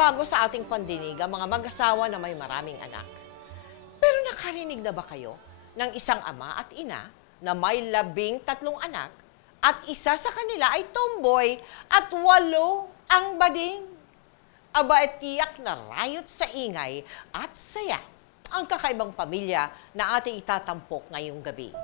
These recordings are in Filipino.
bago sa ating pandinig ang mga mag-asawa na may maraming anak. Pero nakarinig na ba kayo ng isang ama at ina na may 13 anak at isa sa kanila ay tomboy at 8 ang bading? Aba, tiyak na rayot sa ingay at saya ang kakaibang pamilya na ating itatampok ngayong gabi.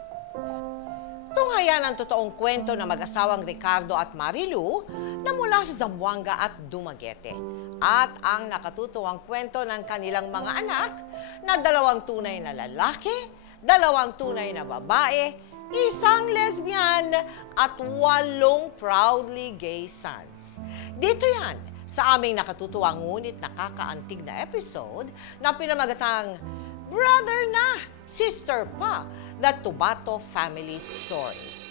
Tunghayan ang totoong kwento ng mag-asawang Ricardo at Marilu na mula sa Zamboanga at Dumaguete. At ang nakatutuwang kwento ng kanilang mga anak na 2 tunay na lalaki, 2 tunay na babae, 1 lesbian at 8 proudly gay sons. Dito yan sa aming nakatutuwang ngunit nakakaantig na episode na pinamagatang Brother na, Sister pa, The Tubato Family Story.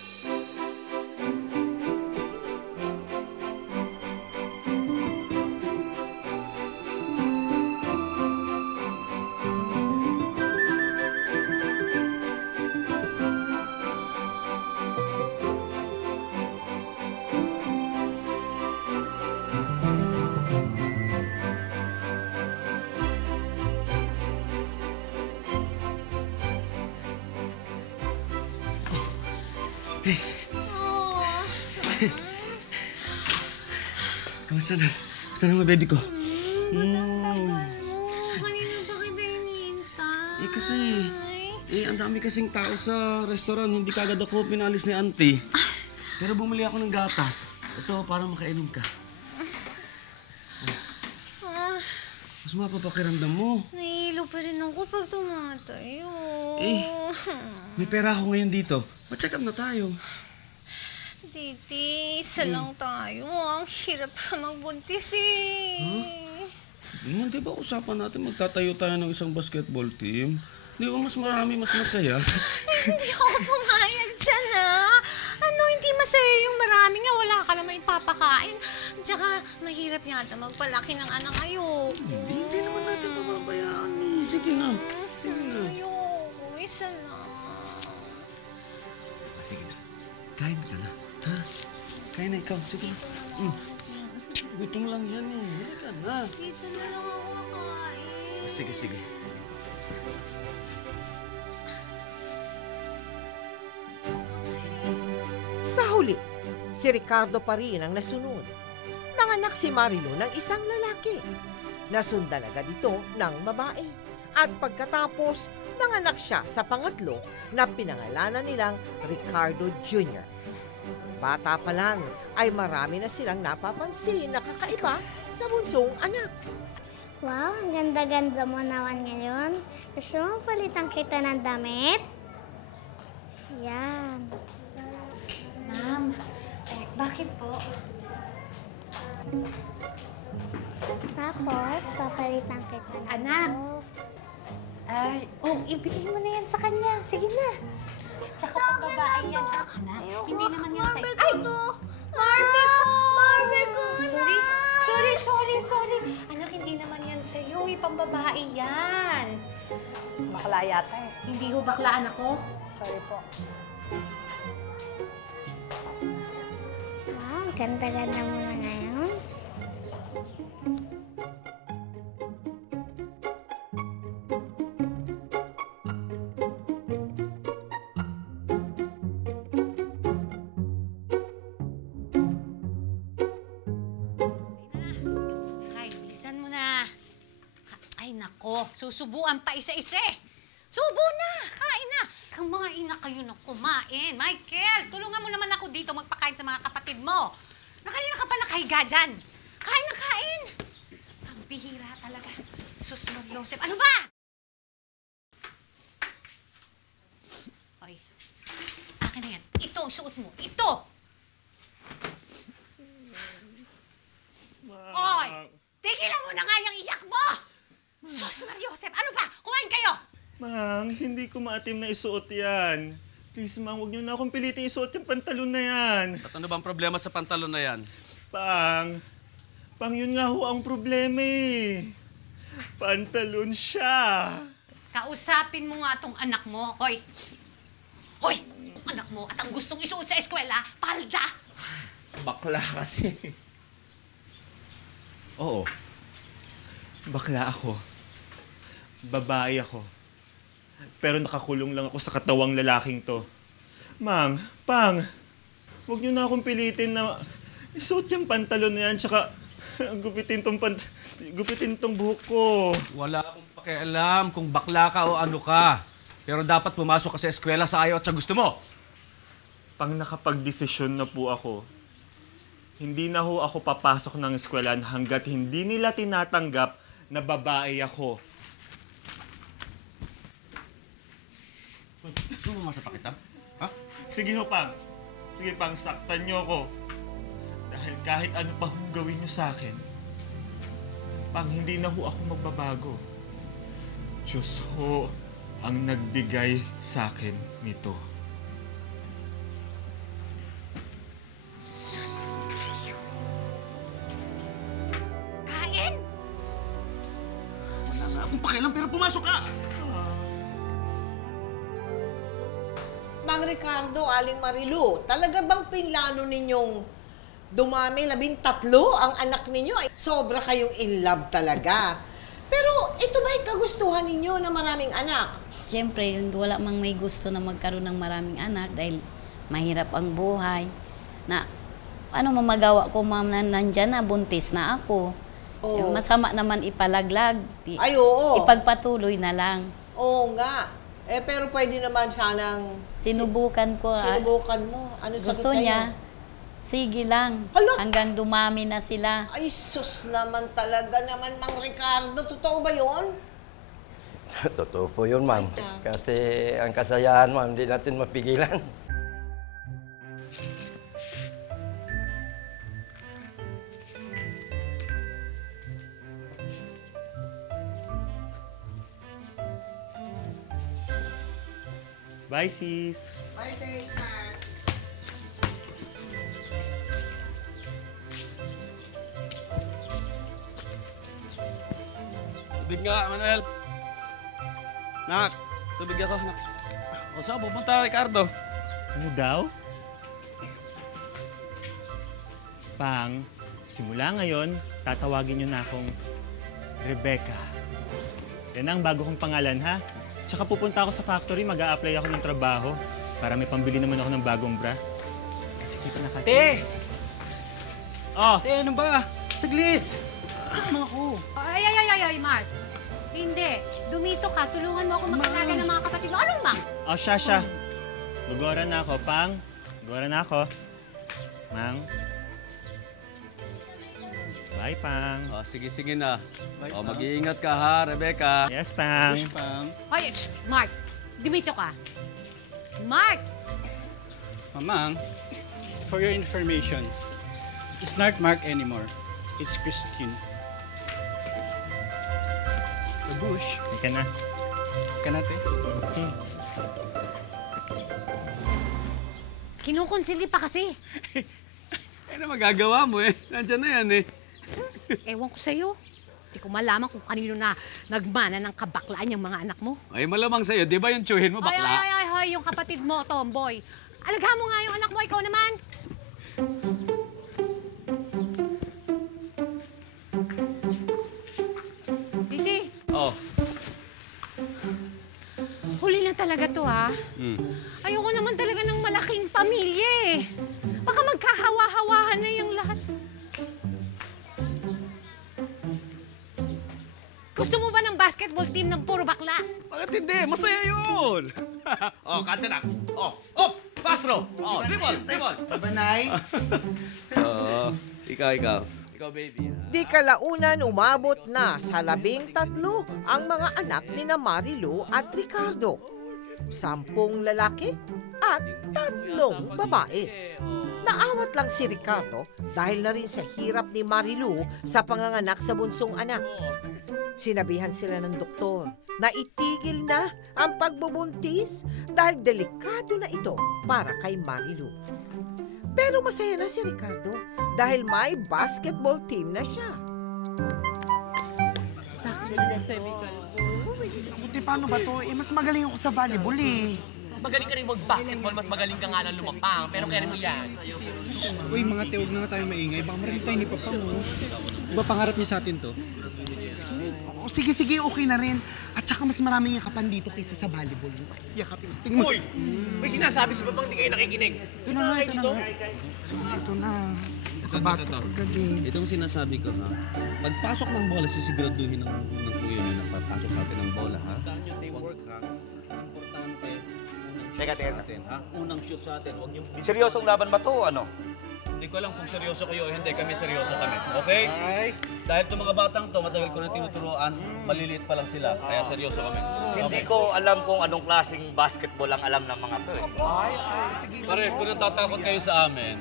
Kamusta na? Kamusta na mga baby ko? Ba't ang tagal mo? Kanina pa kita hinihintay. Kasi, ang dami kasing tao sa restaurant. Hindi kagad ako pinalis ni auntie. Pero bumili ako ng gatas. Ito, para makainom ka. Mas mapapakiramdam mo. Nahihilo pa rin ako pag tumatayo. May pera ako ngayon dito. Pa-check up na tayo. Titi, isa lang tayo. Ang hirap pa magbuntis Di ba usapan natin magtatayo tayo ng isang basketball team? Di ba mas marami, mas masaya? Hindi ako pumayag dyan, hindi masaya yung marami nga. Wala ka naman ipapakain. Tsaka, mahirap yata magpalaki ng anak. Ayoko. Hindi naman natin mababayaan eh. Sige na. Ayoko. Isa na. Sige na. Kain ka na. Ha? Kain na ikaw. Sige na. Gutom lang yan eh. Hindi ka na. Dito na lang ako kakain. Sige. Sa huli, si Ricardo pa rin ang nasunod. Nanganak si Marilu ng isang lalaki. Nasundan agad ito ng babae. At pagkatapos, nanganak siya sa pangatlo na pinangalanan nilang Ricardo Jr. Bata pa lang ay marami na silang napapansin na kakaiba sa bunsong anak. Wow, ang ganda-ganda mo naman ngayon. Gusto mo palitan kita ng damit? Yan. Ma'am, bakit po? Tapos, papalitan kita ng Anak! damit. Ibigay mo na yan sa kanya. Sige na. Tsaka pag babae yan, anak. Hindi naman yan sa'yo. Ay! Barbie ko! Barbie ko Sorry. Anak, hindi naman yan sa'yo. Pang-babae yan. Bakla yata eh. Hindi ho bakla, anak ko. Sorry po. Wow, ang ganda-ganda mo na ngayon. Susubuan pa isa-isa eh. Subo na! Kain na! Kumain na kayo ng kumain. Michael, tulungan mo naman ako dito magpakain sa mga kapatid mo. Nakanina ka pa nakahiga dyan. Kain na kain! Ang bihira talaga. Sus Mariosep, ano ba? Oy, akin na yan. Ito ang suot mo. Ito! Oy, tigilan mo na nga yung iyak mo! Sus, Mariosep, ano ba? Kumain kayo! Mang, hindi ko maatim na isuot yan. Please, Mang, huwag niyo na akong piliting isuot yung pantalon na yan. At ano bang problema sa pantalon na yan? Pang, yun nga ho ang problema eh. Pantalon siya. Kausapin mo nga tong anak mo. Hoy! Hoy! Anak mo at ang gustong isuot sa eskwela, palda! Bakla kasi. Oo. Bakla ako. Babae ako. Pero nakakulong lang ako sa katawang lalaking to. Mang, Pang, huwag niyo na akong pilitin na isuot yung pantalon na yan, tsaka gupitin tong buhok ko. Wala akong pakialam kung bakla ka o ano ka. Pero dapat pumasok ka sa eskwela sa ayaw at sa gusto mo. Pang nakapag-desisyon na po ako, hindi na ho ako papasok ng eskwelahan hanggat hindi nila tinatanggap na babae ako. Gusto mo masa pakita? Ha? Sige ho, Pang. Sige, Pang, saktan niyo ako. Dahil kahit ano pa hong gawin niyo sa akin, Pang, hindi na ho ako magbabago. Diyos ho ang nagbigay sa akin nito. Kain? Wala nga akong pakialam pero pumasok ka! Mang Ricardo, Aling Marilu, talaga bang pinlano ninyong dumami 13 ang anak ninyo? Ay, sobra kayong in love talaga. Pero ito ba'y kagustuhan ninyo na maraming anak? Siyempre, wala mang may gusto na magkaroon ng maraming anak dahil mahirap ang buhay. Na ano mamagawa ko, ma'am, na nandyan na, buntis na ako. Oo. Masama naman ipalaglag. Ay, oo. Ipagpatuloy na lang. Oo nga. Pero pwede naman sanang Sinubukan ko. sinubukan mo. Ano sagot Gusto sa'yo? niya, sige lang. Hala! Hanggang dumami na sila. Ay, sus naman talaga naman, Mang Ricardo. Totoo ba yun? Totoo po yun, ma'am. Kasi ang kasayahan, ma'am, hindi natin mapigilan. Bye, sis. Tubig nga, Manuel. Nak, tubig ako, nak. O saan pupunta, Ricardo? Ano daw? Pang, simula ngayon, tatawagin niyo na akong Rebecca. Yan ang bago kong pangalan, ha? Tsaka pupunta ako sa factory, mag-a-apply ako ng trabaho para may pambili naman ako ng bagong bra. Kasi kita na kasi. Te! Oh, Te, ano ba? Saglit! Sasama ako. Ay, Mark. Hindi. Dumito ka. Tulungan mo ako mag-alaga ng mga kapatid mo. Anong Mang? oh, Shasha. Gugora na ako, Pang. Gugora na ako. Mang. Bye, Pang. O, sige na. O, mag-iingat ka ha, Rebecca. Yes, Pang. Pang. Ay, Mark. Dumito ka. Mark! Mamang, for your information, it's not Mark anymore. It's Christine. Bush, Hindi ka na. kanate. Kinukonsili pa kasi. Ano magagawa mo eh? Nandiyan na yan eh. Ewan ko sa'yo. Hindi ko malaman kung kanino na nagmana ng kabaklaan yung mga anak mo. Ay, malamang sa'yo. Di ba yung tsuhin mo, bakla? Ay, yung kapatid mo, tomboy. Alaghan mo nga yung anak mo, ikaw naman. Titi, Oh. huli na talaga to, ha? Ayoko naman talaga ng malaking pamilya, eh. Baka magkahawa-hawahan na yung lahat. Gusto mo ba ng basketball team ng puro bakla? Bakit hindi? Masaya yun! Oh, katsa na. Oh, off! Fast throw! Oh, dribble! Banay. Oo. Ikaw, baby. Di kalaunan umabot na sa 13 ang mga anak ni na Marilu at Ricardo. 10 lalaki at 3 babae. Naawat lang si Ricardo dahil na rin sa hirap ni Marilu sa panganganak sa bunsong anak. Sinabihan sila ng doktor na itigil na ang pagbubuntis dahil delikado na ito para kay Marilu. Pero masaya na si Ricardo dahil may basketball team na siya. Buti paano ba to? Mas magaling ako sa volleyball eh. Magaling ka rin mag-basketball, mas magaling ka nga lang lumapang. Pero kaya mo yan. Uy, mga tiwag na nga tayo maingay. Baka marinig tayo ni Papa mo. Diba pangarap niya sa atin to? Oh, sige, okay na rin. At saka mas maraming yakapan dito kaysa sa volleyball. Tapos yakapin. Tingnan mo. Uy! May sinasabi sa babang di kayo nakikinig. Ito na. Ito na. Ito. Itong sinasabi ko, ha? Pagpasok ng bola, sisiguraduhin ng kuya nyo na pagpasok natin ng bola, ha? Tandaan nyo teamwork, ha? Importante. Teka. Ha? Unang shoot sa atin, huwag yung... Seryosong laban ba to o ano? Hindi ko alam kung seryoso kayo o hindi. Kami seryoso kami. Okay? Dahil itong mga batang to, matagal ko na tinuturuan, maliliit pa lang sila. Kaya seryoso kami. Hindi ko alam kung anong klaseng basketball ang alam ng mga to eh. Pare, kung natatakot kayo sa amin,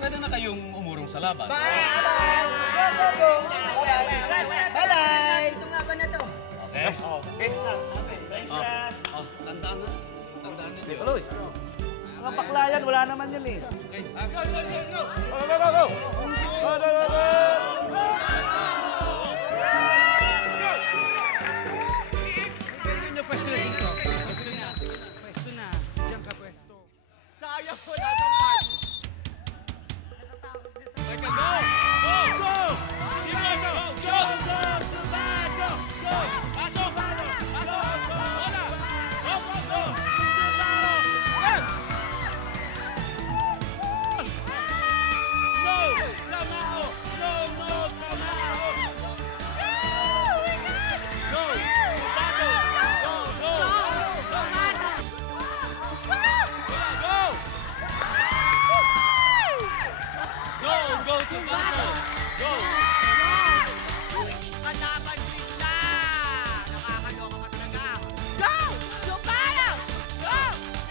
pwede na kayong umurong sa laban. Bye-bye! Okay? Tandaan na. Hindi tuloy. Mga bakla yan, wala naman yan eh. Okay. Go! Pwesto na. Diyan ka pwesto. Sayang ko na ng part. Kalaban bigla! Nakakaloka ka talaga. Go! Subaro! Go!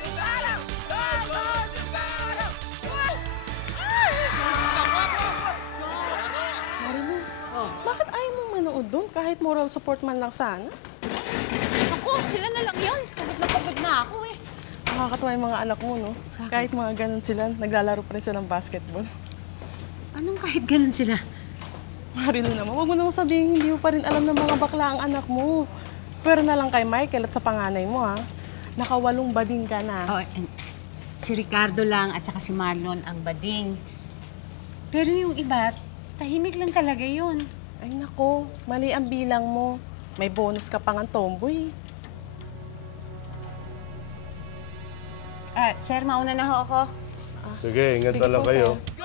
Subaro! Go! Go! Subaro! Go! Marilu, bakit ayaw mong manood doon kahit moral support man lang sana? Ako, sila na lang yun. Pagod na ako eh. Nakakatuwa yung mga anak mo, no? Kahit mga ganun sila, naglalaro pa rin sila ng basketball. Anong kahit ganun sila? Marilu naman, huwag mo naman sabihin hindi mo pa rin alam ng mga bakla ang anak mo. Pero na lang kay Michael at sa panganay mo, ha? Nakawalong bading ka na. Oh, si Ricardo lang at saka si Marlon ang bading. Pero yung iba, tahimik lang talaga yun. Ay nako, mali ang bilang mo. May bonus ka pang ang tomboy. Sir, mauna na ho ako. Sige, ingat Sige lang po, kayo. sir.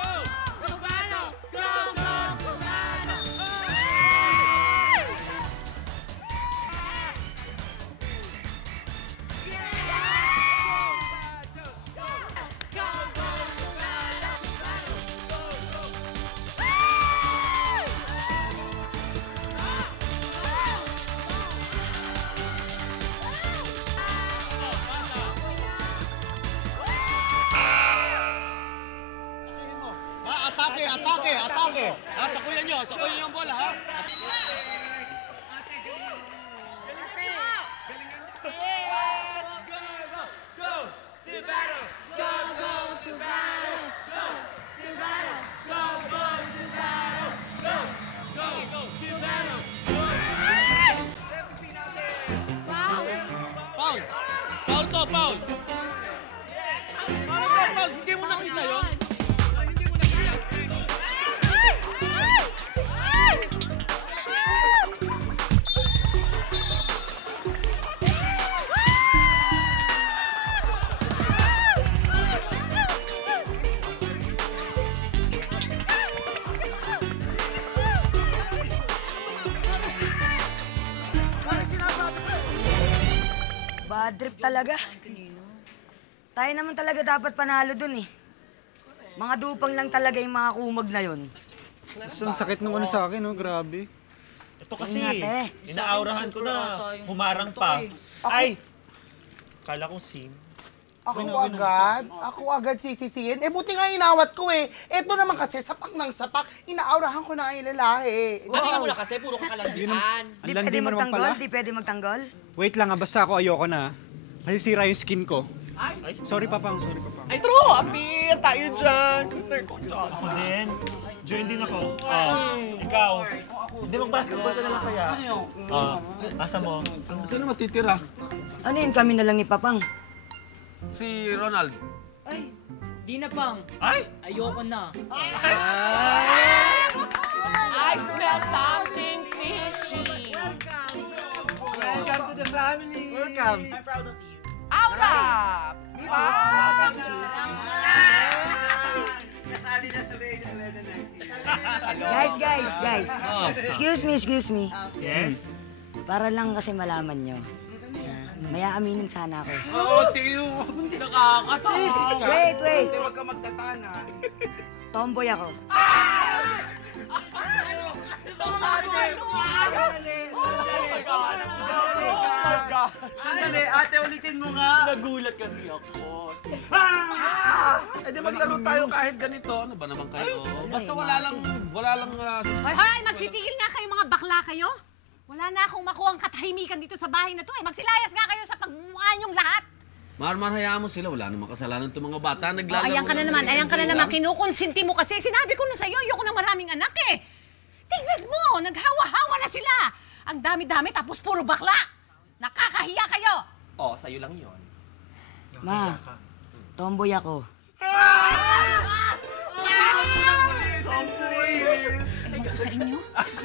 Atake! Ha, sakuyan nyo yung bola, ha? Foul! Foul to, foul! Foul! Hindi mo nakita yun? Bad trip talaga. Tayo naman talaga dapat panalo dun eh. Mga dupang lang talaga yung mga kumag na yun. Ang sakit ng ano sa akin, no? Grabe. Ito kasi, Ingat, inaaurahan ko na, humarang pa. Ay! Kala kong sim. Ako agad sisisihin. Eh, buti nga inawat ko eh. Eto naman kasi, sapak ng sapak. Inaaurahan ko na ang lalaki. Kasi mo na kasi, puro kakalandian. Di pwede magtanggol? Di pwede magtanggol? Wait lang, basta ako ayoko na. Nasisira yung skin ko. Ay. Sorry, Papang. Ay, true! Appear! Tayo dyan! Sister ko, Ako din. Join din ako. Ikaw. Hindi, mag-basketball ka na lang kaya. Asa mo? Sino matitira? Ano yun, kami na lang ni Papang? Si Ronald. Ay, di na pang. Ay! Ayoko na. I smell something Missy! Welcome to the family! Welcome! I'm proud of you. Aura! Guys. Excuse me. Yes? Para lang kasi malaman nyo. May aaminin sana ako. Oo, Tiyo. Nakakatawa. Wait. Huwag ka magtatanan. Tomboy ako. Sandali, ate, ulitin mo nga. Nagulat kasi ako. Eh di maglaro tayo kahit ganito. Ano ba naman kayo? Basta wala lang Hoy, magsitigil nga kayo mga bakla kayo. Wala na akong makuhang katahimikan dito sa bahay na to eh. Magsilayas nga kayo sa pagmumukha niyong lahat. Marmar, hayaan mo sila. Wala namang kasalanan itong mga bata. Naglalaro. Ayan ka na naman. Kinukonsinti mo kasi. Sinabi ko na sa'yo, ayoko ng maraming anak eh. Tingnan mo, naghawa-hawa na sila. Ang dami-dami tapos puro bakla. Nakakahiya kayo. Oh, sa'yo lang yon. Ma, tomboy ako. Ewan ko sa inyo.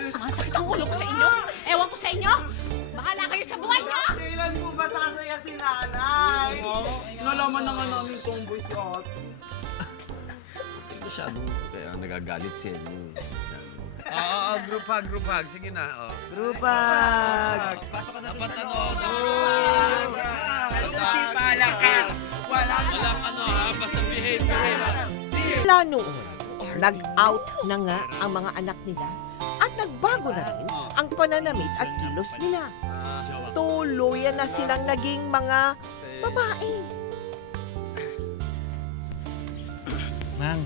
Sumasakit ang ulo ko sa inyo. Ewan ko sa inyo. Bahala kayo sa buhay niyo. Kailan mo ba sasaya si nanay? Nalaman na nga namin tomboy si ate. Masyadong kaya nagagalit si Enyo. Group hug. Sige na. Group hug. Dapat ano. Pala ka. Walang ano ha. Basta behave. Mula noon, nag-out na nga ang mga anak nila at nagbago na rin ang pananamit at kilos nila. Tuluyan na silang naging mga babae. Mang.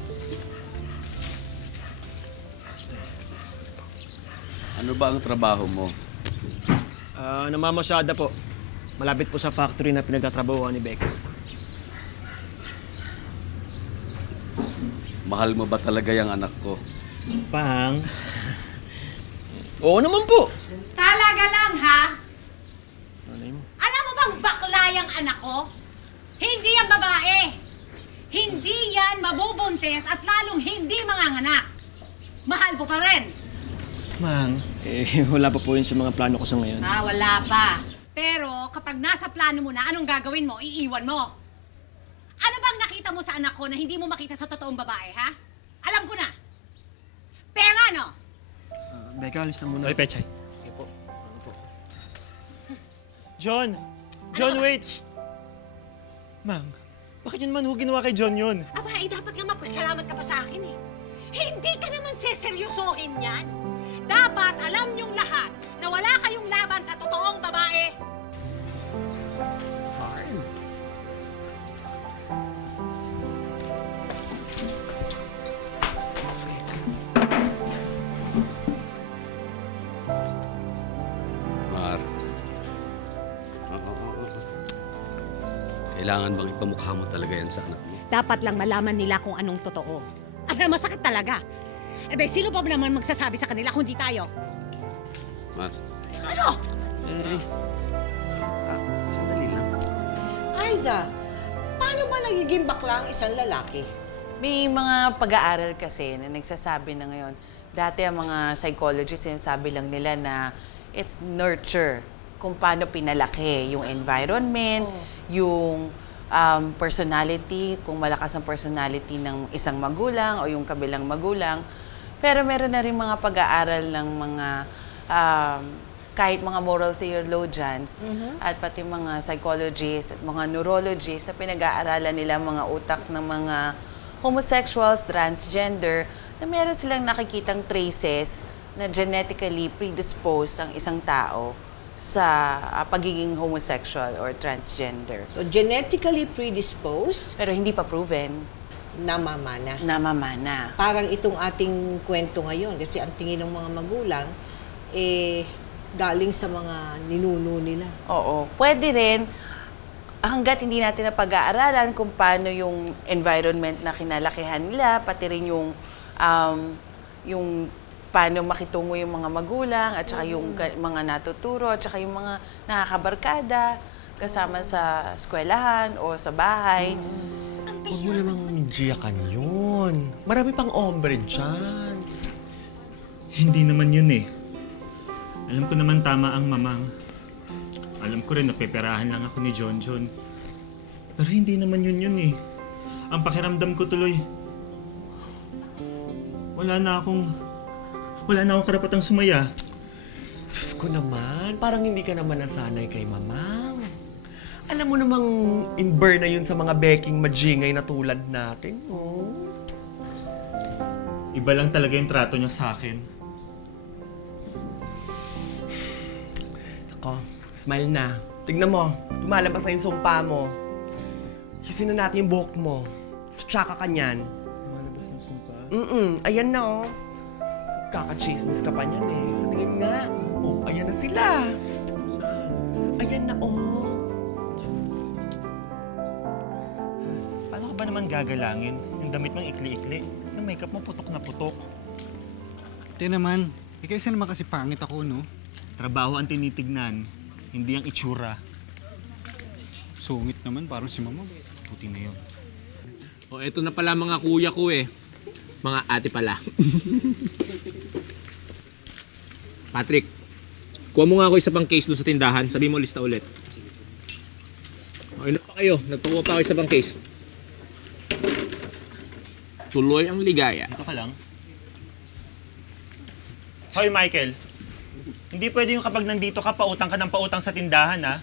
Ano ba ang trabaho mo? Namamasyada po. Malapit po sa factory na pinagtatrabahuan ni Becca. Mahal mo ba talaga yung anak ko? Pang. Oo naman po. Talaga lang, ha? Alam mo bang bakla yung anak ko? Hindi yan babae. Hindi yan mabubuntis at lalong hindi manganganak. Mahal po pa rin. Mang. Wala pa po yun sa mga plano ko sa ngayon. Wala pa. Pero kapag nasa plano mo na, anong gagawin mo? Iiwan mo. Ano bang nakita mo sa anak ko na hindi mo makita sa totoong babae, ha? Alam ko na. Pera, no? Becca, alis na muna. Ay, Pechay. Okay po. Ano po? John, wait! Shh! Ma'am, bakit yun naman ginawa kay John yun? Aba, dapat nga magpasalamat ka pa sa akin, eh. Hindi ka naman seseryosohin yan. Dapat alam niyong lahat na wala kayong laban sa totoong babae. Mar. Kailangan bang ipamukha mo talaga yan sa anak mo? Dapat lang malaman nila kung anong totoo. Alam, masakit talaga. Sino pa naman magsasabi sa kanila kung di tayo? Mar. Ano? Mary. Sandali lang. Aiza, paano ba nagiging bakla ang isang lalaki? May mga pag-aaral kasi na nagsasabi na ngayon, dati ang mga psychologists sinasabi lang nila na it's nurture, kung paano pinalaki yung environment, yung personality, kung malakas ang personality ng isang magulang o yung kabilang magulang. Pero meron na rin mga pag-aaral ng mga kahit mga moral theologians at pati mga psychologists at mga neurologists na pinag-aaralan nila mga utak ng mga homosexuals, transgender, na meron silang nakikitang traces na genetically predisposed ang isang tao sa pagiging homosexual or transgender. So, genetically predisposed? Pero hindi pa proven. Namamana. Namamana. Parang itong ating kwento ngayon, kasi ang tingin ng mga magulang, galing sa mga ninuno nila. Oo. Pwede rin, hanggat hindi natin na pag-aaralan kung paano yung environment na kinalakihan nila, pati rin yung paano makitungo yung mga magulang, at saka yung mga natuturo, at saka yung mga nakakabarkada kasama sa eskwelahan o sa bahay. Huwag mo namang giyakan yun. Marami pang ombre dyan. Hindi naman yun eh. Alam ko naman tama ang mamang. Alam ko rin napeperahan lang ako ni John. Pero hindi naman yun eh. Ang pakiramdam ko tuloy, wala na akong karapatang sumaya. Sus ko naman, parang hindi ka naman nasanay kay Mamang. Alam mo namang imber na yun sa mga beking majingay na tulad natin, no? Iba lang talaga yung trato niya sa akin. Ako, smile na. Tignan mo, lumalabas na yung sumpa mo. Kisin na natin yung buhok mo. Tsaka ka niyan. Lumalabas ng sumpa? Ayan na, oh. Kaka-chismis ka pa niyan, eh. Tingin nga. Oh, ayan na sila. Saan? Ayan na, oh. Paano ka ba naman gagalangin? Yung damit mong ikli-ikli, yung makeup mo putok na putok. Hindi naman. Kaysa naman kasi pangit ako, no? Trabaho ang tinitignan, hindi ang itsura. Sungit naman, parang si Mama. Puti na yun. O, eto na pala mga kuya ko eh. Mga ate pala. Patrick, kuha mo nga ako isa pang case doon sa tindahan. Sabi mo lista ulit. Okay na pa kayo. Nagpakuha pa ako isa pang case. Tuloy ang ligaya. Dito ka lang. Hoy, Michael. Hindi pwede yung kapag nandito ka, pautang ka ng pautang sa tindahan, ha?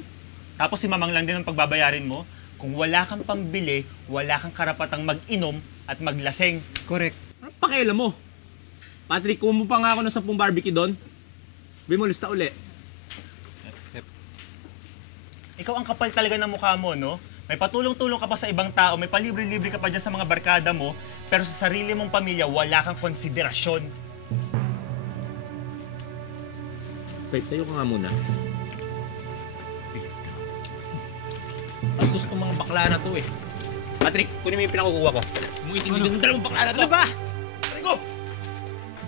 Tapos si Mamang lang din ang pagbabayarin mo. Kung wala kang pambili, wala kang karapatang mag-inom at maglaseng. Correct. Ano pakialam mo? Patrick, kuha mo pa nga ako ng 10 barbecue doon. Sabi mo lista uli. Ikaw ang kapal talaga ng mukha mo, no? May patulong-tulong ka pa sa ibang tao, may palibre-libre ka pa dyan sa mga barkada mo, pero sa sarili mong pamilya, wala kang konsiderasyon. Wait, tayo ka nga muna. Bastos itong mga bakla na to eh. Patrick, kunin mo yung pinakukuha ko. Muintindi ng dalawang bakla na to. Ano ba? Patrick ko!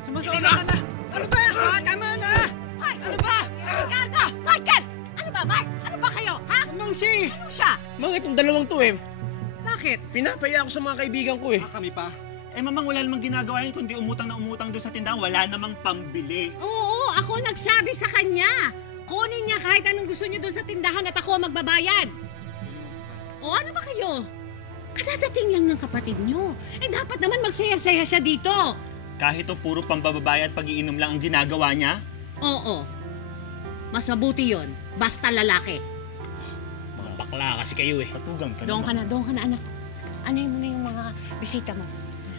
Sumasobra ka na! Ano ba? Tama na! Hoy! Ano ba? Ricardo! Michael! Ano ba, Mark? Ano ba kayo, ha? Mang si! Ano siya? Mga itong dalawang to eh. Bakit? Pinapaya ako sa mga kaibigan ko eh. Kami pa. Eh, Mamang, wala namang ginagawa yun, kundi umutang doon sa tindahan, wala namang pambili. Oo, ako nagsabi sa kanya. Kunin niya kahit anong gusto niya doon sa tindahan at ako ang magbabayad. O ano ba kayo? Kadadating lang ng kapatid niyo. Eh dapat naman magsaya-saya siya dito. Kahit to puro pambababaya at pag-iinom lang ang ginagawa niya? Oo. Mas mabuti yon. Basta lalaki. Mga bakla kasi kayo eh. Patugang ka Doon ka na, anak. Ano yun na yung mga bisita mo?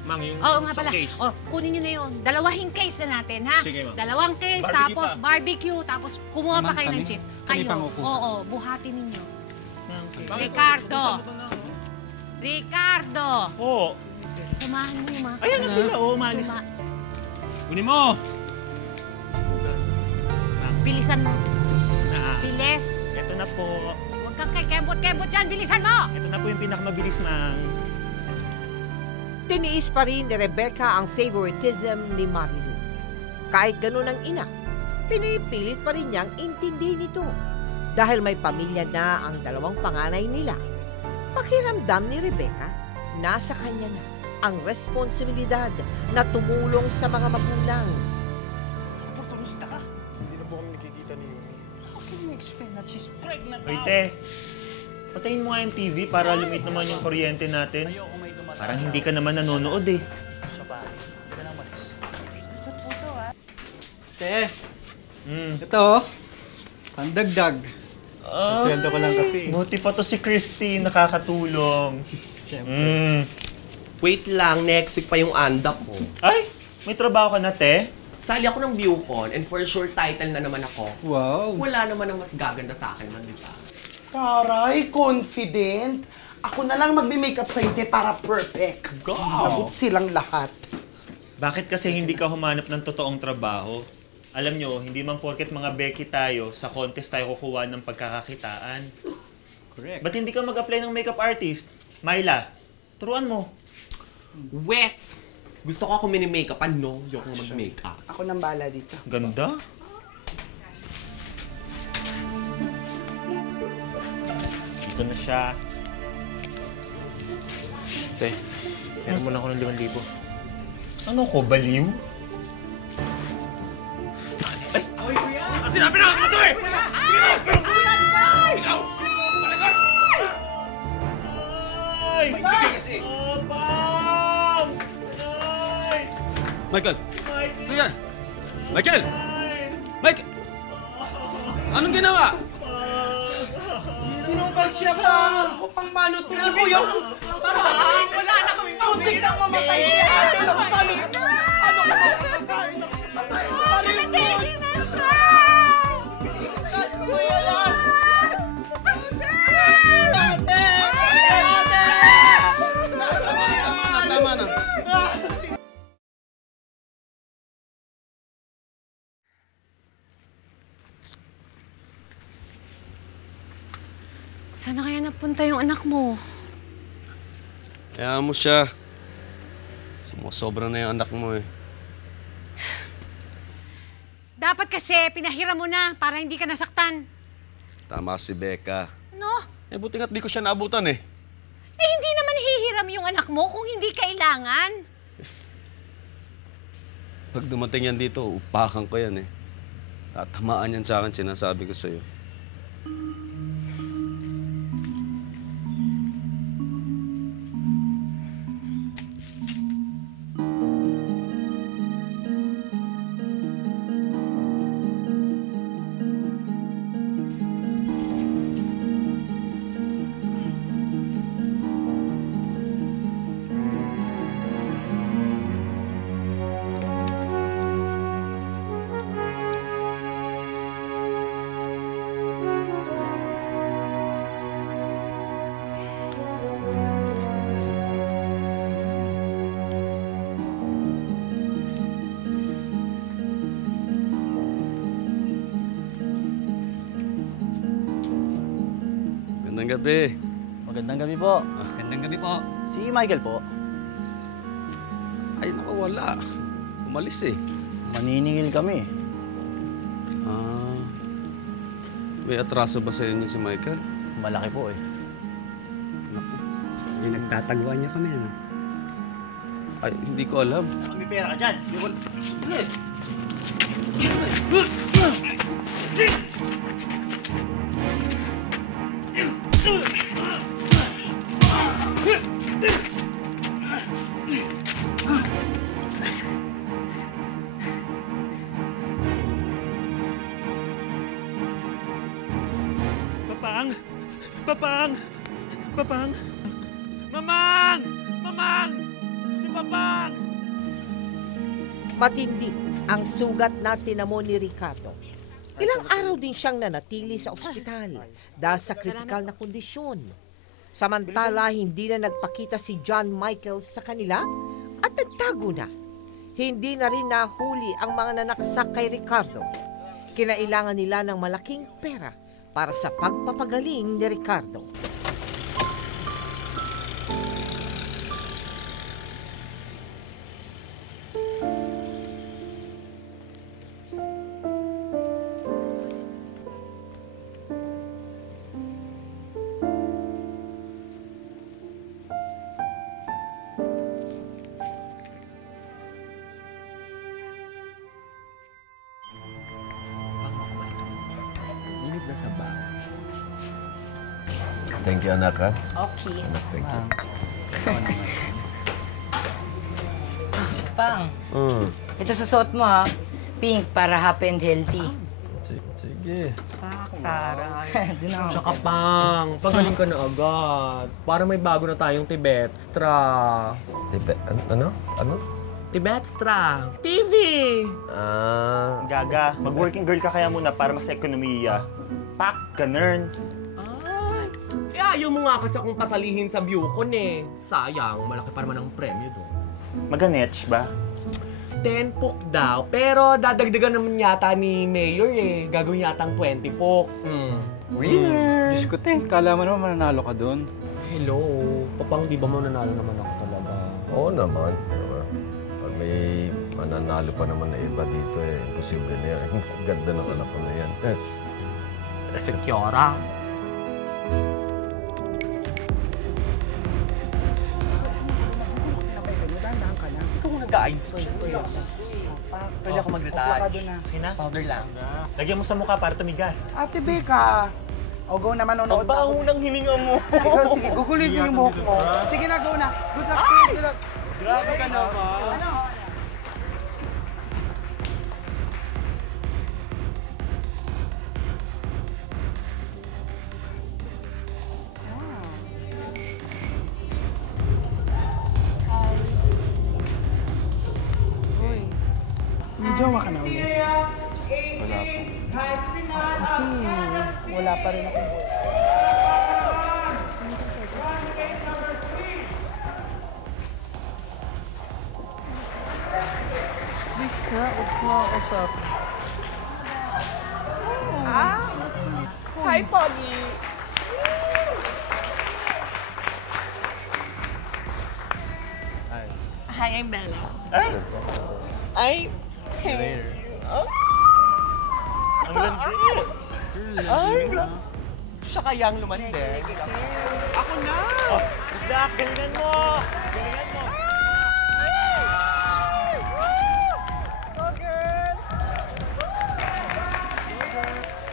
Mang, yung Oo nga pala. case. O, kunin niyo na yun. Dalawang case na natin, ha? Sige, ma'am. Dalawang case, Barbecue tapos pa. barbecue, tapos kumuha pa Ma'am, kayo ng kami- chips. kami Kayo. pangupo. Oo, buhati ninyo. Okay. Ricardo! Ricardo! Oo. Samahan mo yung mga Ayan na sila, oo, umalis na. Kunin mo! Bilisan mo. Na. Bilis. Ito na po. Huwag kang kekebot-kebot dyan. Bilisan mo! Ito na po yung pinakamabilis, Mang. Tiniis pa rin ni Rebecca ang favoritism ni Marilu. Kahit ganun ang ina, pinipilit pa rin niyang intindihin ito. Dahil may pamilya na ang dalawang panganay nila, pakiramdam ni Rebecca, nasa kanya na ang responsibilidad na tumulong sa mga magulang. Oportunista ka. Hindi na po kami nakikita ni Yumi. How can you explain that she's pregnant Wait, now? te. Patayin mo nga yung TV para lumit naman yung kuryente natin. Parang hindi ka naman nanonood eh. Sa bahay. Hindi ka na umalis. Te, ito, pandagdag. Sweldo ko lang kasi. Buti pa to si Christy, nakakatulong. Wait lang, next week pa yung anda ko. Ay, may trabaho ka na, te? Sali ako ng Viewcon and for sure title na naman ako. Wow. Wala naman ang mas gaganda sa akin man, di ba? Taray, confident. Ako na lang magme-makeup sa ite para perfect. Lagot silang lahat. Bakit kasi hindi ka humanap ng totoong trabaho? Alam nyo, hindi man porket mga Becky tayo, sa contest tayo kukuha ng pagkakakitaan. Correct. Ba't hindi ka mag-apply ng makeup artist? Myla, turuan mo. Wes! Gusto ko ako mini-makeupan, no? Ayoko nga mag-makeup. Ako nang bala dito. Ganda. Dito na siya. Te, meron mo na ako ng 5,000. Ano ko, baliw? Oy, kuya! Sinabi na ako ito eh! Ikaw! Balikan! Magbigay kasi! Pang! Michael! Michael! Michael! Michael! Anong ginawa? Tinubag siya pa! Ako pang manot na ko yung... Wala na kami pang muntik nang mamatay si ate. Naku, paano? Ano ka makakakain ako? Para yung fruits! Ikakas mo yan! Ate! Ate! Tama na. Saan na kaya napunta yung anak mo? Kaya mo siya. Sumusobra na yung anak mo eh. Dapat kasi pinahiram mo na para hindi ka nasaktan. Tama si Becca. No? Eh, buti nga't di ko siya naabutan eh. Eh, hindi naman hihiram yung anak mo kung hindi kailangan. Pag dumating yan dito, upakan ko yan eh. Tatamaan yan sa akin, sinasabi ko sa'yo. Magandang gabi. Magandang gabi po. Magandang gabi po. Si Michael po. Ay, naku, wala. Umalis eh. Maniningil kami. Ah. May atraso ba sa inyo si Michael? Malaki po eh. Naku. May nagtatagwa niya kami, ano? Ay, hindi ko alam. May pera ka dyan. Papang! Papang! Papang! Mamang! Mamang! Si Papang! Matindi ang sugat na tinamo ni Ricardo. Ilang araw din siyang nanatili sa ospital dahil sa kritikal na kondisyon. Samantala, hindi na nagpakita si John Michael sa kanila at nagtago na. Hindi na rin nahuli ang mga nanaksak kay Ricardo. Kinailangan nila ng malaking pera para sa pagpapagaling ni Ricardo. Init na sabaw. Thank you, anak, ha? Okay. Anak, thank you. Pang, ito susuot mo ha. Pink para happy and healthy. Sige. Doon ako. Tsaka pang, pagaling ka na agad. Para may bago na tayong Tibetstra. Ano? Ano? Tibetstra. TV! Gaga, mag-working girl ka kaya muna para mas ekonomiya. Pak ka, nerds. Eh, ayaw mo nga kasi akong pasalihin sa Viewcon eh. Sayang, malaki pa naman ang premyo doon. Maganetch ba? 10 pok daw, pero dadagdagan naman yata ni Mayor eh. Gagawin yata ang 20 pok. Winner! Diyos ko, te. Kala mo naman mananalo ka doon. Hello. Papang, di ba mananalo naman ako talaga? Oo naman. Pag may mananalo pa naman na iba dito eh, imposible na yan. Ganda ng anak ko na yan. Sekyora. Dahan-dahan ka na. Ikaw muna guys. Pwede ako Upo ka mag-retouch. doon na. Powder lang. Lagyan mo sa mukha para tumigas. Ate Becca. O, go na, manonood na ako. Ang baho ng hininga mo. Ikaw, sige, guguluhin ko yung buhok mo. Sige na, go na. Good luck, sis. Good luck. Grabe ka naman. Ano? May jowa ka na ulit? Wala po. Kasi wala pa rin ako. Please na, huwag mo ako usap. Hi, Pogi! Hi, I'm Bella. I'm Later. Oh. Ang landi. Ay, siya kayang lumande. Ako na! Oh, good luck! Galingan mo! Galingan mo!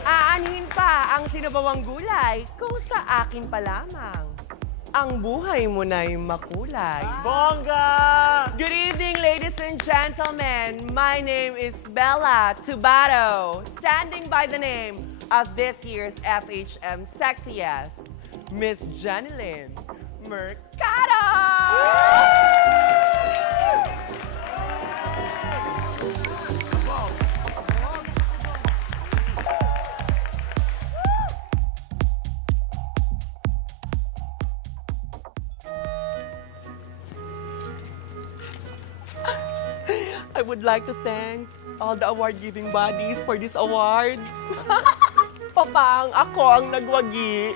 Aanhin pa ang sinabawang gulay kung sa akin pa lamang. Ang buhay mo na'y makulay. Bongga! Good evening, ladies and gentlemen. My name is Bella Tubato, standing by the name of this year's FHM Sexiest, Miss Jenilyn Mercado! I would like to thank all the award-giving bodies for this award. Papang, ako ang nagwagi.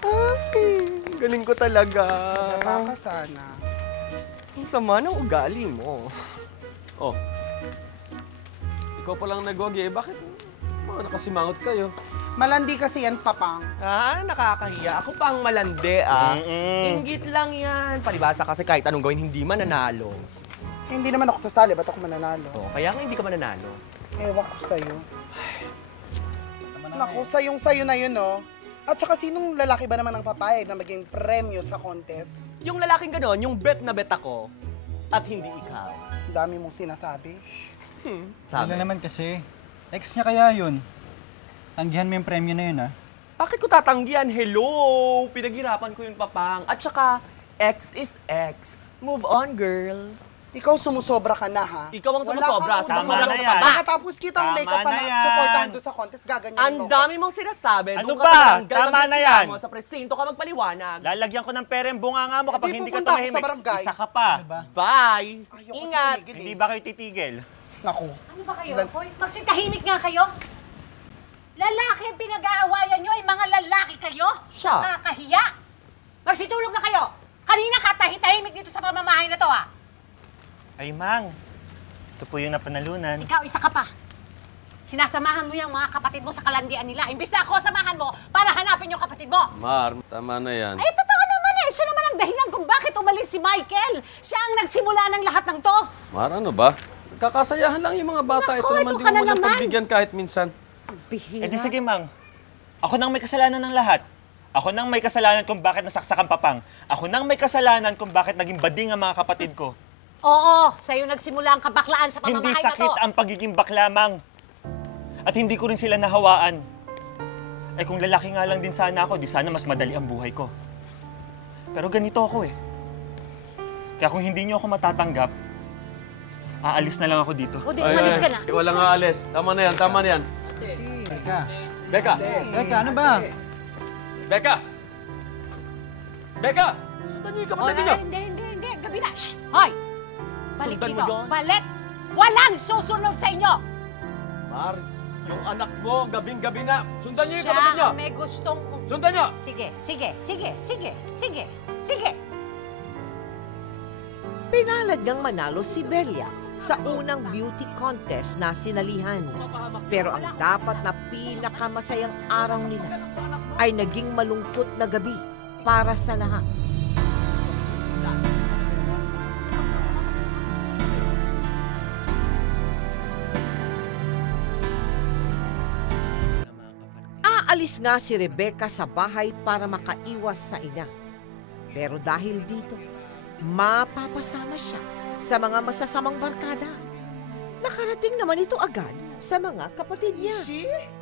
Ay, galing ko talaga. Nakakasana. Ang sama ng ugali mo. Oh. Ikaw palang nagwagi, bakit mga nakasimangot kayo? Malandi kasi yan, Papang. Nakakahiya. Ako pa ang malandi, Inggit lang yan. Palibasa kasi kahit anong gawin, hindi mananalo. Hindi naman ako sasali, ba't ako mananalo? Kaya nga hindi ka mananalo. Ewan ko sa'yo. Naku, sayong-sayo na yun, no? At saka sinong lalaki ba naman ang papayag na maging premyo sa contest? Yung lalaking ganon, yung bet na bet ako, at hindi ikaw. Ang dami mong sinasabi. Sabi naman kasi, ex niya kaya yun. Tanggihan mo yung premyo na yun, Bakit ko tatanggihan? Hello! Pinaghirapan ko yung Papang. At saka, X is X. Move on, girl. Ikaw sumusobra ka na, ha? Ikaw ang sumusobra. Sumusobra ka sa taba. Pagkatapos kitang make-up pa na supportahan doon sa contest, gaganyan mo. Ang dami mong sinasabi. Ano Doon ka ba? sa barangay, Tama na magreklamo, yan. Sa presinto ka magpaliwanag. Lalagyan ko ng pere ang bunganga mo kapag hindi ka pupunta ako tumahimik. sa barangay. Isa ka pa. Bye! Ayoko Ingat! sumigil, Hindi ba kayo titigil? Naku. Ano ba kayo? Hoy, magsitahimik nga kayo. Lalaki ang pinag-aawayan nyo, ay mga lalaki kayo? Siya. Nakakahiya. Magsitulog na kayo. Kanina ka tahimik dito sa pamamahay na to, Ay, Mang. Ito po yung napanalunan. Ikaw, isa ka pa. Sinasamahan mo yung mga kapatid mo sa kalandian nila. Imbis na ako samahan mo para hanapin yung kapatid mo. Mar, tama na yan. Ay, totoo naman Siya naman ang dahilan kung bakit umalis si Michael. Siya ang nagsimula ng lahat ng to. Mar, ano ba? Kakasayahan lang yung mga bata. Naku, ito naman ito di ka mo na walang naman. pagbigyan kahit minsan. Bihira. Eh di sige, Mang. Ako nang may kasalanan ng lahat. Ako nang may kasalanan kung bakit nasaksak ang Papang. Ako nang may kasalanan kung bakit naging bading ang mga kapatid ko. Oo, sa'yo nagsimula ang kabaklaan sa Hindi pamamahay na to. sakit ang pagiging bakla, Mang. At hindi ko rin sila nahawaan. Eh kung lalaki nga lang din sana ako, di sana mas madali ang buhay ko. Pero ganito ako eh. Kaya kung hindi niyo ako matatanggap, aalis na lang ako dito. O di, umalis ka na. Wala nga alis. Tama na yan, tama na yan. Becca. Becca! Becca, ano ba? Becca! Becca! Sundan niyo yung kapatid niyo. Hindi. Gabi na. Shh! Hoy! Balik Sundan mo dito. yun? Balik! Walang susunod sa inyo! Mar, yung anak mo, gabing-gabi na. Sundan niyo yung Siya kapatid niyo. ang may gustong... Sundan niyo! Sige. Pinalad ngang manalo si Belia sa unang beauty contest na sinalihan. Pero ang dapat na pinakamasayang araw nila ay naging malungkot na gabi para sa lahat. Umalis nga si Rebecca sa bahay para makaiwas sa ina. Pero dahil dito, mapapasama siya sa mga masasamang barkada. Nakarating naman ito agad sa mga kapatid niya.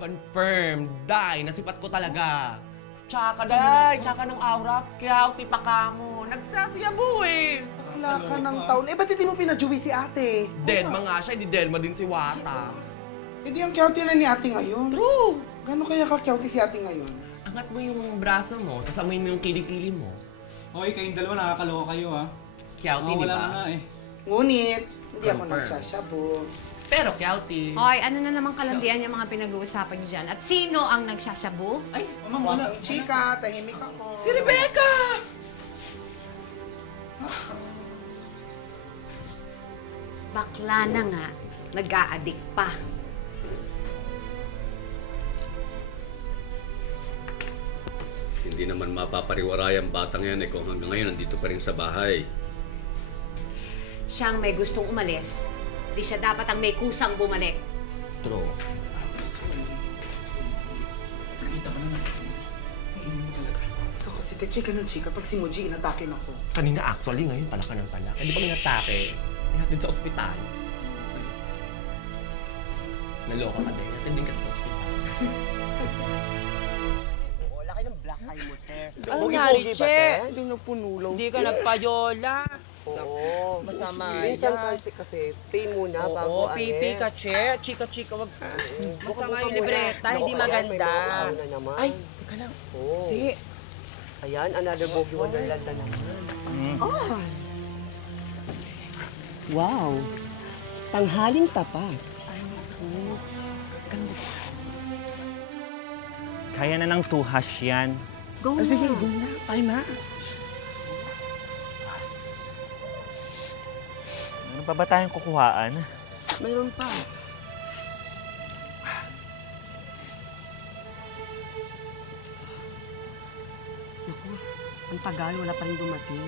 Confirmed. Day, nasipat ko talaga. Tsaka, Day. Tsaka ng aura. Kaya pa ka mo. Nagsasiyabu eh. Bakla ka ng taon. Eh, ba't hindi mo pinajuwi si ate? Denma nga siya. Hindi Denma din si Wata. Hindi ang kyauti na ni ate ngayon. True. Gano'n kaya ka-kyauti si ate ngayon? Angat mo yung braso mo, tapos amoy mo yung kilikili mo. Hoy, kayong dalawa nakakaloka kayo ha. Kyauti, di wala ba? na nga eh. Ngunit, hindi ako Confirm. nagsasyabu. Pero kyauti. Hoy, ano na naman kalandian yung mga pinag-uusapan niyo dyan? At sino ang nagsasyabu? Ay, mamang wala. Wakang chika, tahimik ako. Si Rebecca! Bakla na nga, nag-a-addict pa. Hindi naman mapapariwaray ang batang yan kung hanggang ngayon nandito pa rin sa bahay. Siyang may gustong umalis, di siya dapat ang may kusang bumalik. True. Nakita mo na. Kainin mo talaga. Ikaw kasi chika ng chika pag si Muji inatakin ako. Kanina actually, ngayon pala ka ng pala. Hindi ba inatake? Ihatid sa ospital. Naloko ka din. Ihatid din ka sa ospital. Oo, laki ng black eye mo, te. Ano Bogi-bogi ba, te? Hindi nagpunulaw. Hindi ka nagpayola. Oo. Masama Minsan yan. kasi pay muna bago Oo, pipi ka, che. Chika-chika, wag. Masama yung libreta, hindi maganda. Ay, teka lang. Oo. Di. Ayan, another Bogi Wonderland na naman. Oh. Wow. Tanghaling tapat. Kaya na ng tuhas yan. Go na. Sige, go na. Tayo na. Ano pa ba tayong kukuhaan? Mayroon pa. Naku, ang tagal, wala pa rin dumating.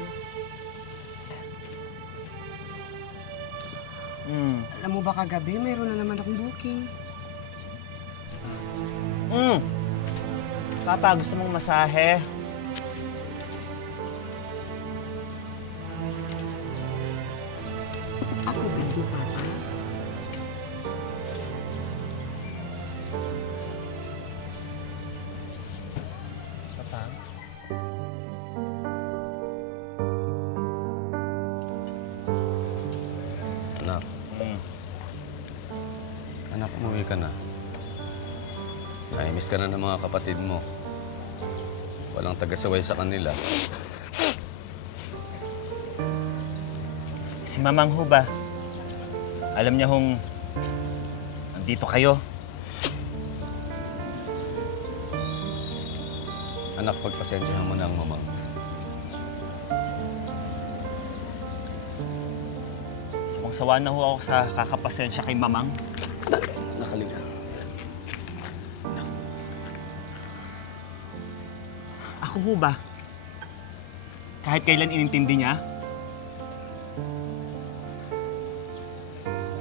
Alam mo ba kagabi, mayroon na naman akong booking. Papa, gusto mong masahe? Ako, bait mo, Papa. Papa? Anak. Anak, umuwi ka na. Naimiss ka na ng mga kapatid mo. Walang tagasaway sa kanila. Si Mamang ho ba? Alam niya hong nandito kayo. Anak, pagpasensyahan mo na ang mamang. Sawang-sawa na ho ako sa kakapasensya kay Mamang. Nakaliga. Ako ho ba? Kahit kailan inintindi niya?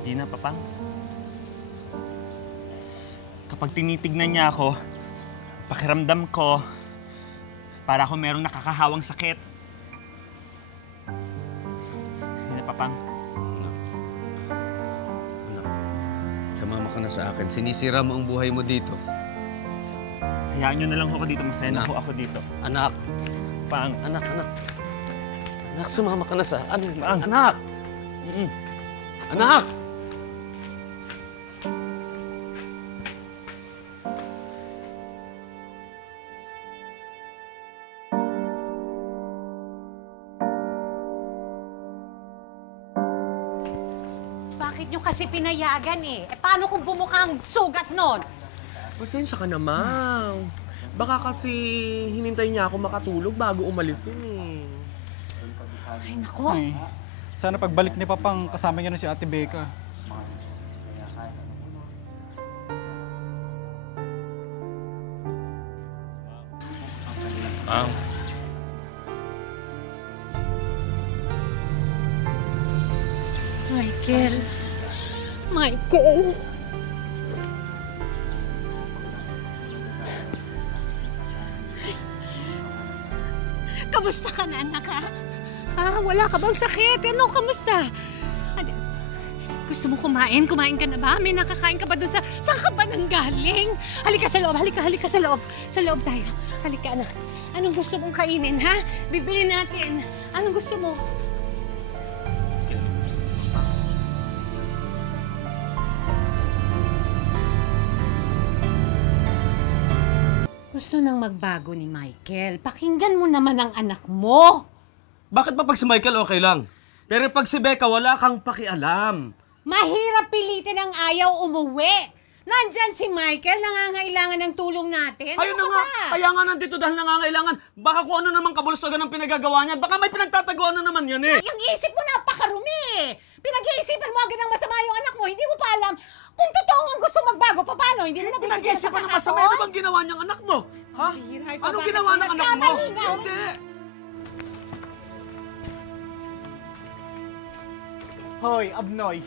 Hindi na, Papang. Kapag tinitignan niya ako, pakiramdam ko, para ako merong nakakahawang sakit. Hindi na, Papang. Sumama ka na sa akin. Sinisira mo ang buhay mo dito. Hayaan niyo na lang ako dito. Masaya na ako dito. Anak. Pang. Anak. Anak, sumama ka na sa... Pang. Anak! Anak! Bakit nyo kasi pinayagan eh? Eh paano kung bumuka ang sugat nun? Pasensya ka naman. Baka kasi hinintay niya ako makatulog bago umalis yun eh. Ay, nako. Ay, sana pagbalik ni Papang, kasama niya na si Ate Becca. Michael. Michael. Kamusta ka na, anak, ha? Wala ka bang sakit? Ano, kamusta? Gusto mo kumain? Kumain ka na ba? May nakakain ka ba doon sa... Saan ka ba nanggaling? Halika sa loob, halika sa loob. Sa loob tayo. Halika, anak. Anong gusto mong kainin, ha? Bibili natin. Anong gusto mo? Gusto nang magbago ni Michael. Pakinggan mo naman ang anak mo. Bakit ba pag si Michael okay lang? Pero pag si Becca, wala kang pakialam. Mahirap pilitin ang ayaw umuwi. Nandyan si Michael, nangangailangan ng tulong natin. Ayun na nga, kaya nga nandito dahil nangangailangan. Baka kung ano naman kabulusagan ang pinagagawa niyan, baka may pinagtataguan na naman yan eh. Yung isip mo napakarumi. Pinag-iisipan mo agad ng masama yung anak mo, hindi mo pa alam kung totoo ang gusto magbago, paano? Hindi mo na pinag-iisipan ng masama, ano bang ginawa niyang anak mo? Ha? Anong ginawa ng anak mo? Hindi. Hoy, Abnoy.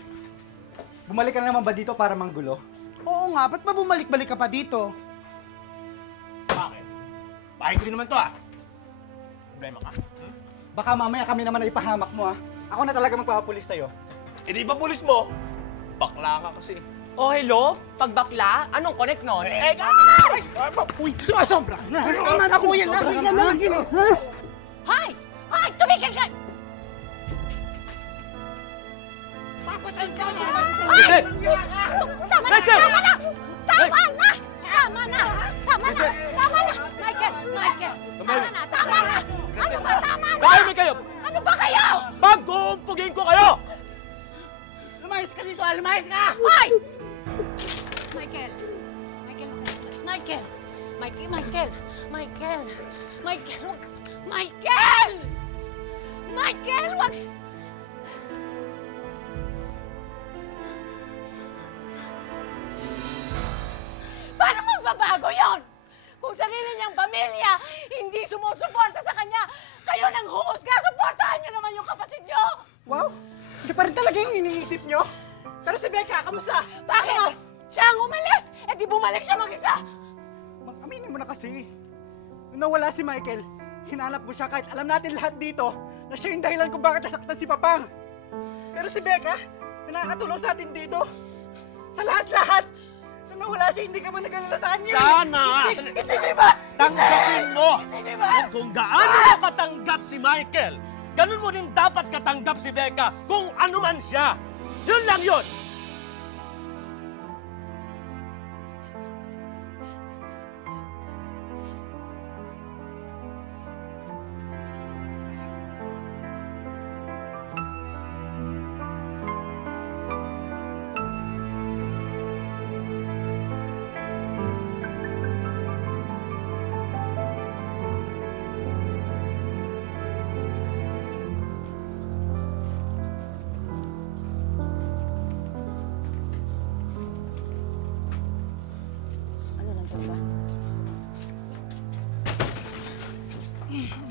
Bumalik ka na naman ba dito para manggulo? Oo nga, ba't ba bumalik-balik ka pa dito? Bakit? Bahay ko din naman to ah. Problema ka? Baka mamaya kami naman ay ipahamak mo ah. Ako na talaga magpapapulis sa'yo. Eh di ba pulis mo? Bakla ka kasi. Oh, hello? Pag bakla? Anong connect nun? Uy, sumasobra na! Tama na, kuya! Nakikita na lagi! Hay! Hay! Tumigil ka! Papatayin ka na! Hay! Tama na! Tama na! Tama na! Tama na! Tama na! Tama na! Michael! Michael! Tama na! Tama na! Ano ba? Tama na! Tahimik kayo! Ano ba kayo? Pag-uumpugin ko kayo! Lumayas ka dito! Lumayas ka! Hay! Michael! Michael! Michael! Michael! Michael! Michael! Michael! Michael! Michael! Wag! Paano magbabago yon? Kung sarili niyang pamilya hindi sumusuporta sa kanya, kayo nang huhusga, suportahan niyo naman yung kapatid niyo! Wow! Siya pa rin talaga yung iniisip niyo? Pero si Becca, kamusta? Bakit? Siya ang umalis! Eh di bumalik siya mag-isa! Aminin mo na kasi. Nung nawala si Michael, hinanap mo siya kahit alam natin lahat dito na siya yung dahilan kung bakit nasaktan si Papang. Pero si Becca, nakakatulong sa atin dito. Sa lahat-lahat! Nung nawala siya, hindi ka man nag-alala sa kanya. Sana! Hindi ba? Tanggapin mo kung gaano mo katanggap si Michael. Ganun mo din dapat katanggap si Becca kung ano man siya. Yun lang yun!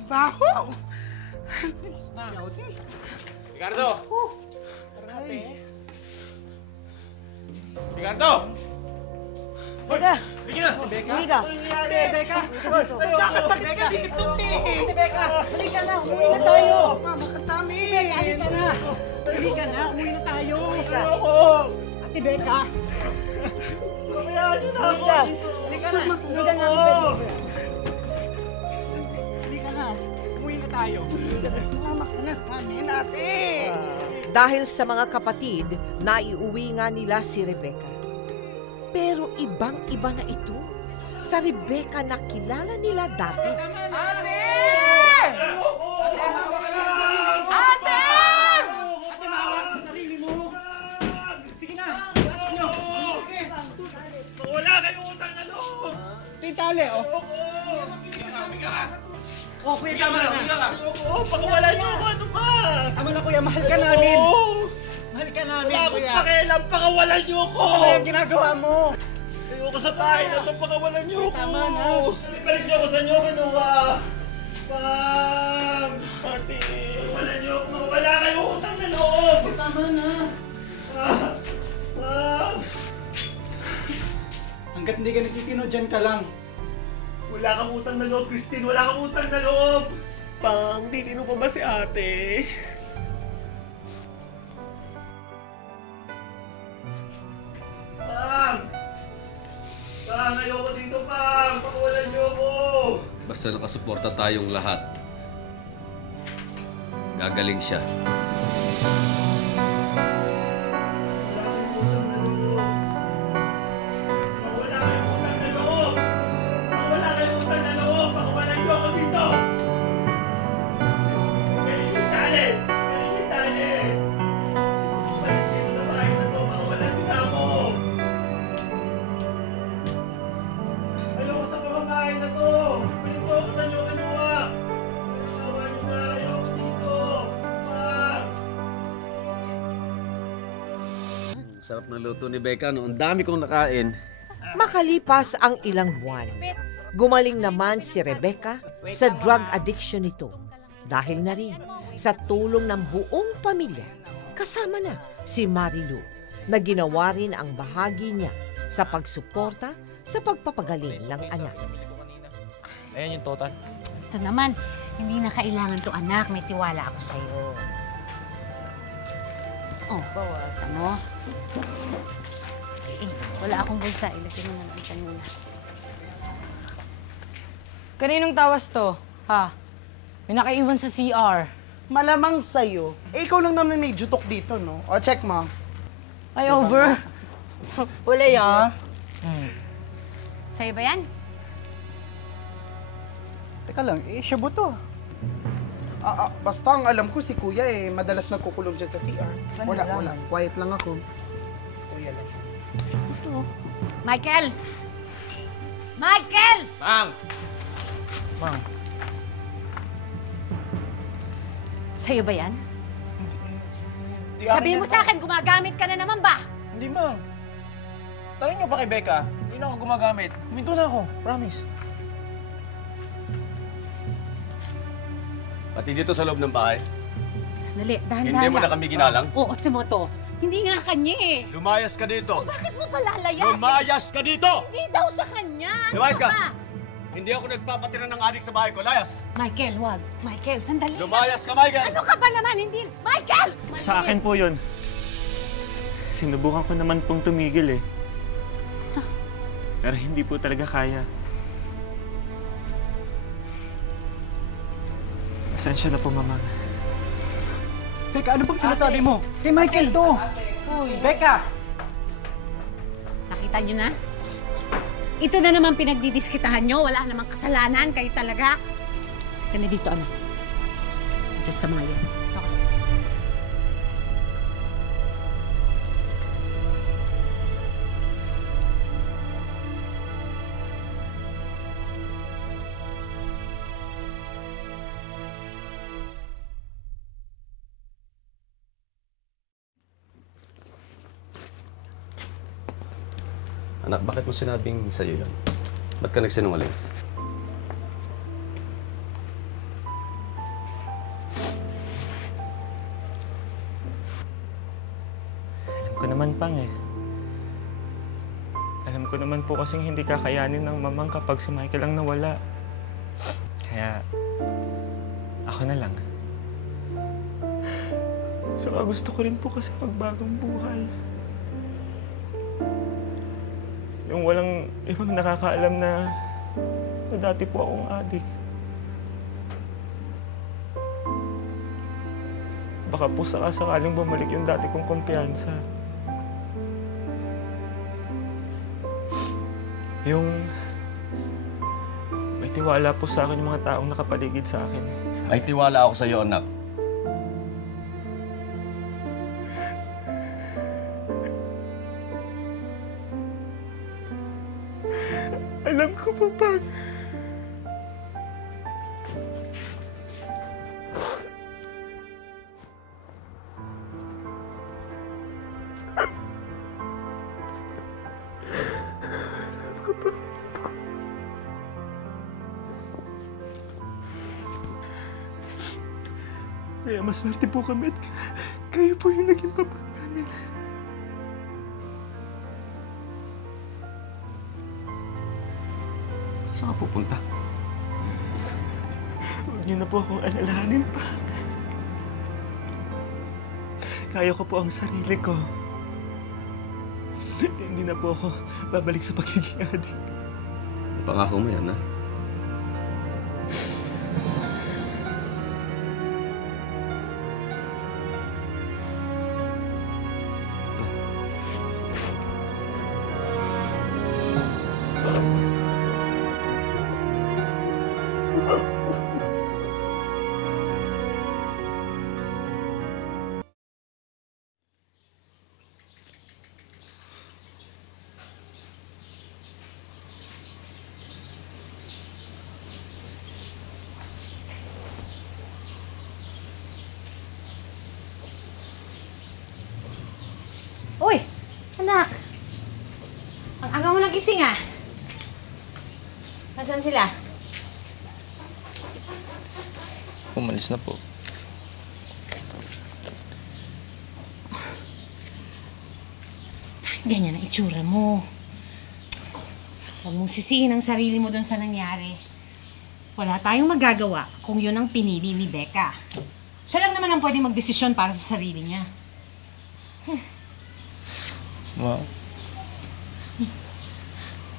Baho! Ricardo! Ricardo! Becca! Sige na! Uwi ka! Becca! Nagkakasakit ka dito, eh! Becca! Halika na! Umuwi na tayo! Mama ka sa amin! Becca, halika na! Halika na! Umuwi na tayo! Ate Becca! Kaya yun ako! Halika na! Halika na! Halika na! Umuwi na tayo! Mama ka na sa amin, ate! Dahil sa mga kapatid, naiuwi nga nila si Rebecca. Pero ibang-iba na ito sa Rebecca na kilala nila dati. Ate! Ate! Ate, mahawak sa sarili mo! Sige na! Pasok nyo! Wala kayong utang na loob! Tintali, oh! Oh, kuya, tama na! Oo, pakawalan niyo ako! Ano ba? Tama na, kuya, mahal ka namin! Mahal ka namin, Wala akong kuya! pakialam! Pakawalan niyo ako! Ano yung ginagawa mo? Ayoko sa bahay na ito! Pakawalan niyo ako! Tama na! Ibalik niyo ako sa inyo, kinuha! Pam! Ate! Pakawalan niyo ako! Wala kayong utang na loob! Tama na! Hanggat hindi ka nagtitino, dyan ka lang. Wala kang utang na loob, Christine! Wala kang utang na loob! Pang, titino pa ba si ate? Pang! Pang, ayoko dito, Pang! Pakawalan niyo ako! Basta nakasuporta tayong lahat. Gagaling siya. Sarap ng luto ni Becca, no? Ang dami kong nakain. Makalipas ang ilang buwan, gumaling naman si Rebecca sa drug addiction nito dahil na rin sa tulong ng buong pamilya, kasama na si Marilu, na ginawa rin ang bahagi niya sa pagsuporta sa pagpapagaling ng anak. Ayan yung total. Ito naman, hindi na kailangan to, anak. May tiwala ako sa'yo. Oh, ano? Wala akong bulsa. Ilagay mo na lang dyan muna. Kaninong tawas to? Ha? May nakaiwan sa CR. Malamang sa'yo. Eh, ikaw lang naman may jutok dito, no? O, check mo. Ay, over. Wala ya. Sa'yo ba yan? Teka lang, eh, siya ba to? Basta ang alam ko si Kuya madalas nagkukulong dyan sa CR. Wala. Quiet lang ako. Si Kuya lang. Michael! Michael! Mang! Mang. Sa'yo ba yan? Hindi Sabihin akin mo yan, sa akin, gumagamit ka na naman ba? Hindi, Mang. Tanong niyo ba kay Becca? Hindi na ako gumagamit. Huminto na ako. Promise. Pati dito sa loob ng bahay. Sandali, dahan-dahan Hindi mo na kami ginalang? Oo, timo to. Hindi nga kanya eh. Lumayas ka dito. Bakit mo palalayas? Lumayas ka dito! Hindi daw sa kanya. Lumayas ka! Ba? Hindi ako nagpapatira ng adik sa bahay ko. Layas! Michael, wag. Michael, sandali. Lumayas ka, Michael! Ano ka ba naman? Hindi. Michael! Sa akin po yun. Sinubukan ko naman pong tumigil eh. Pero hindi po talaga kaya. Pasensya na po, Mama. Teka, ano bang sinasabi mo? Kay Michael to! Uy, Becca! Nakita niyo na? Ito na naman pinagdidiskitahan niyo. Wala namang kasalanan. Kayo talaga. Kaya na dito, ano? Diyan sa mga yan. Dito ka. Anak, bakit mo sinabing sa'yo yan? Ba't ka nagsinungaling? Alam ko naman, Pang eh. Alam ko naman po kasing hindi kakayanin ng mamang kapag si Michael ang nawala. Kaya, ako na lang. Saka gusto ko rin po kasi magbagong buhay. Yung walang ibang nakakaalam na dati po akong adik. Baka po sakaling bumalik yung dati kong kumpiyansa. Yung may tiwala po sa akin yung mga taong nakapaligid sa akin. May tiwala ako sa'yo, anak. Alam ko po, Pang. Kaya maswerte po kami at kayo po yung naging papa namin. Saan ka pupunta? Huwag niyo na po akong alalahanin pa. Kaya ko po ang sarili ko. Hindi na po ako babalik sa pagiging adik. Pangako mo yan, ha? Uy, anak. Ang aga mo nagising ah. Nasaan sila? Umalis na po. Ganyan ang itsura mo. Huwag mong sisihin ang sarili mo doon sa nangyari. Wala tayong magagawa kung yun ang pinili ni Becca. Siya lang naman ang pwedeng magdesisyon para sa sarili niya. Ma,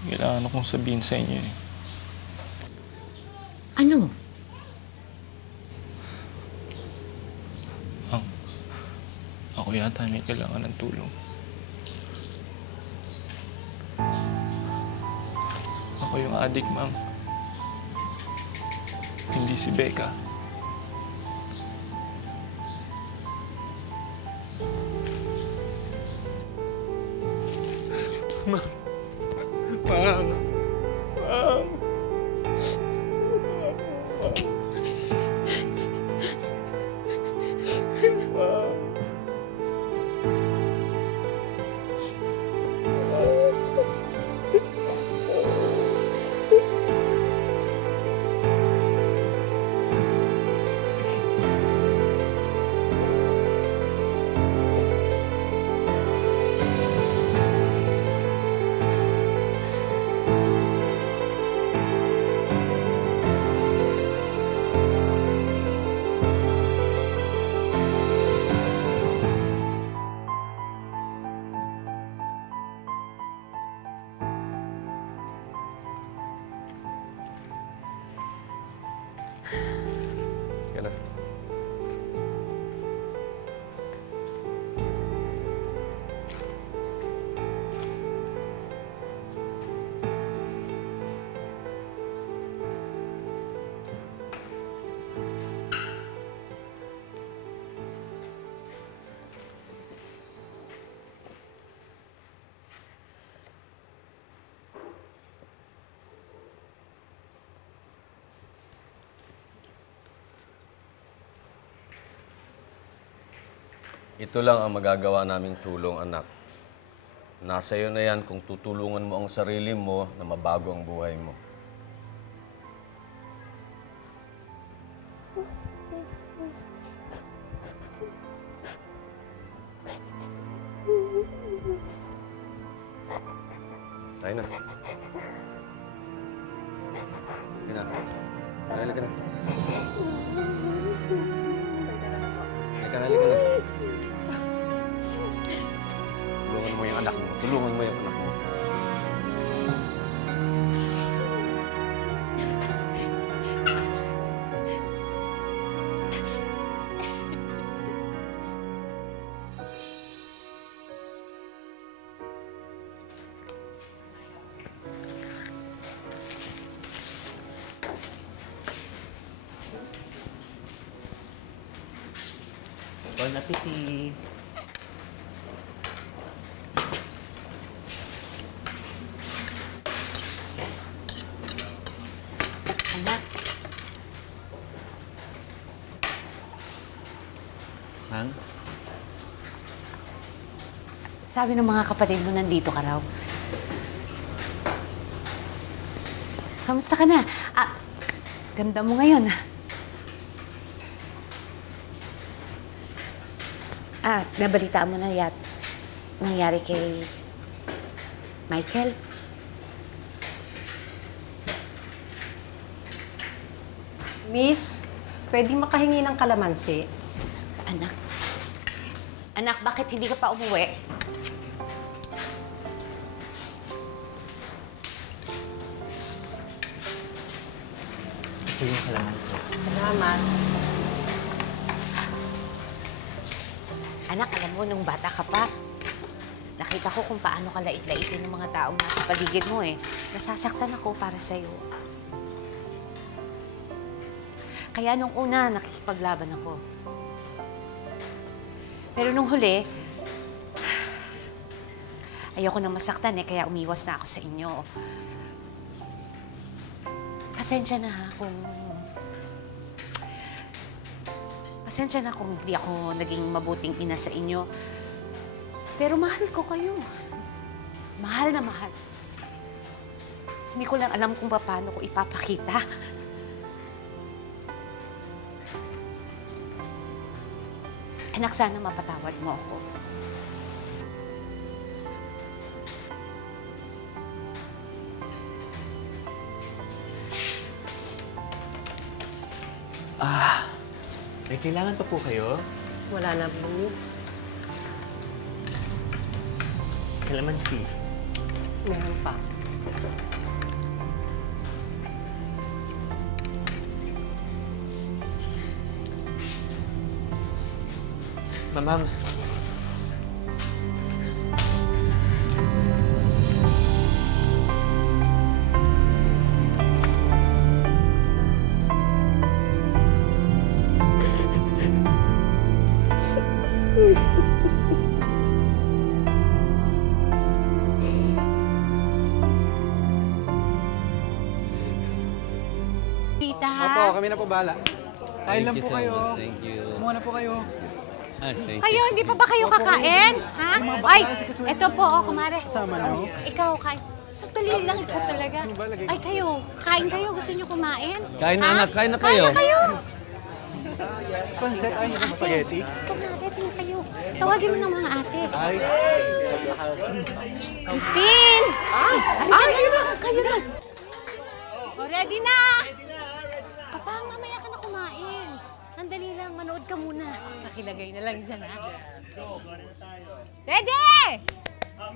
kailangan akong sabihin sa inyo eh. Ano? Ako yata may kailangan ng tulong. Ako yung adik, Ma'am. Hindi si Becca. Ma'am. Ma'am. Ma'am. Ma'am. Kailan? Ito lang ang magagawa naming tulong, anak. Nasa iyo na yan kung tutulungan mo ang sarili mo na mabago ang buhay mo. Tayo na. Tayo na. Halika na. Halika na, halika na. Tulungan mo yung anak mo. Tulungan mo yung anak mo. Bon appetit! Anak. Mang? Sabi ng mga kapatid mo nandito ka raw. Kamusta ka na? Ganda mo ngayon. Nabalita mo na nangyari kay Michael? Miss, pwede makahingi ng kalamansi. Anak, bakit hindi ka pa umuwi? Ito yung kalamansi. Salamat. Anak, alam mo, nung bata ka pa, nakita ko kung paano ka lait-laitin ng mga taong nasa paligid mo eh. Nasasaktan ako para sa'yo. Kaya nung una, nakikipaglaban ako. Pero nung huli, ayoko nang masaktan eh, kaya umiwas na ako sa inyo. Pasensya na ha kung... Pasensya na kung hindi ako naging mabuting ina sa inyo. Pero mahal ko kayo. Mahal na mahal. Hindi ko lang alam kung paano ko ipapakita. Anak, sana mapatawad mo ako. May kailangan pa po kayo? Wala na po, miss. Kalamansi. Meron pa. Mamang. Tita, ha? Opo, kami na po bahala. Kain lang Thank po you so kayo. much. Thank you. Kumuha na po kayo. Thank Kayo, hindi pa ba kayo kakain? Ha? Ay, eto po, kumare. Sama niyo? Ikaw, kain. Sandali lang, ikaw talaga. Ay, kayo, kain kayo. Gusto niyo kumain? Kain na, Ha? anak. Kain na kayo. Kain na kayo. Pansit, ayun yung spaghetti. Ready na kayo. Tawagin mo ng mga ate. Ay. Christine! Kayo na! Kayo na! O, ready na! Papa, mamaya ka na kumain. Sandali lang, manood ka muna. Pakilagay na lang dyan, ha? Ready!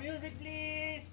Music, please!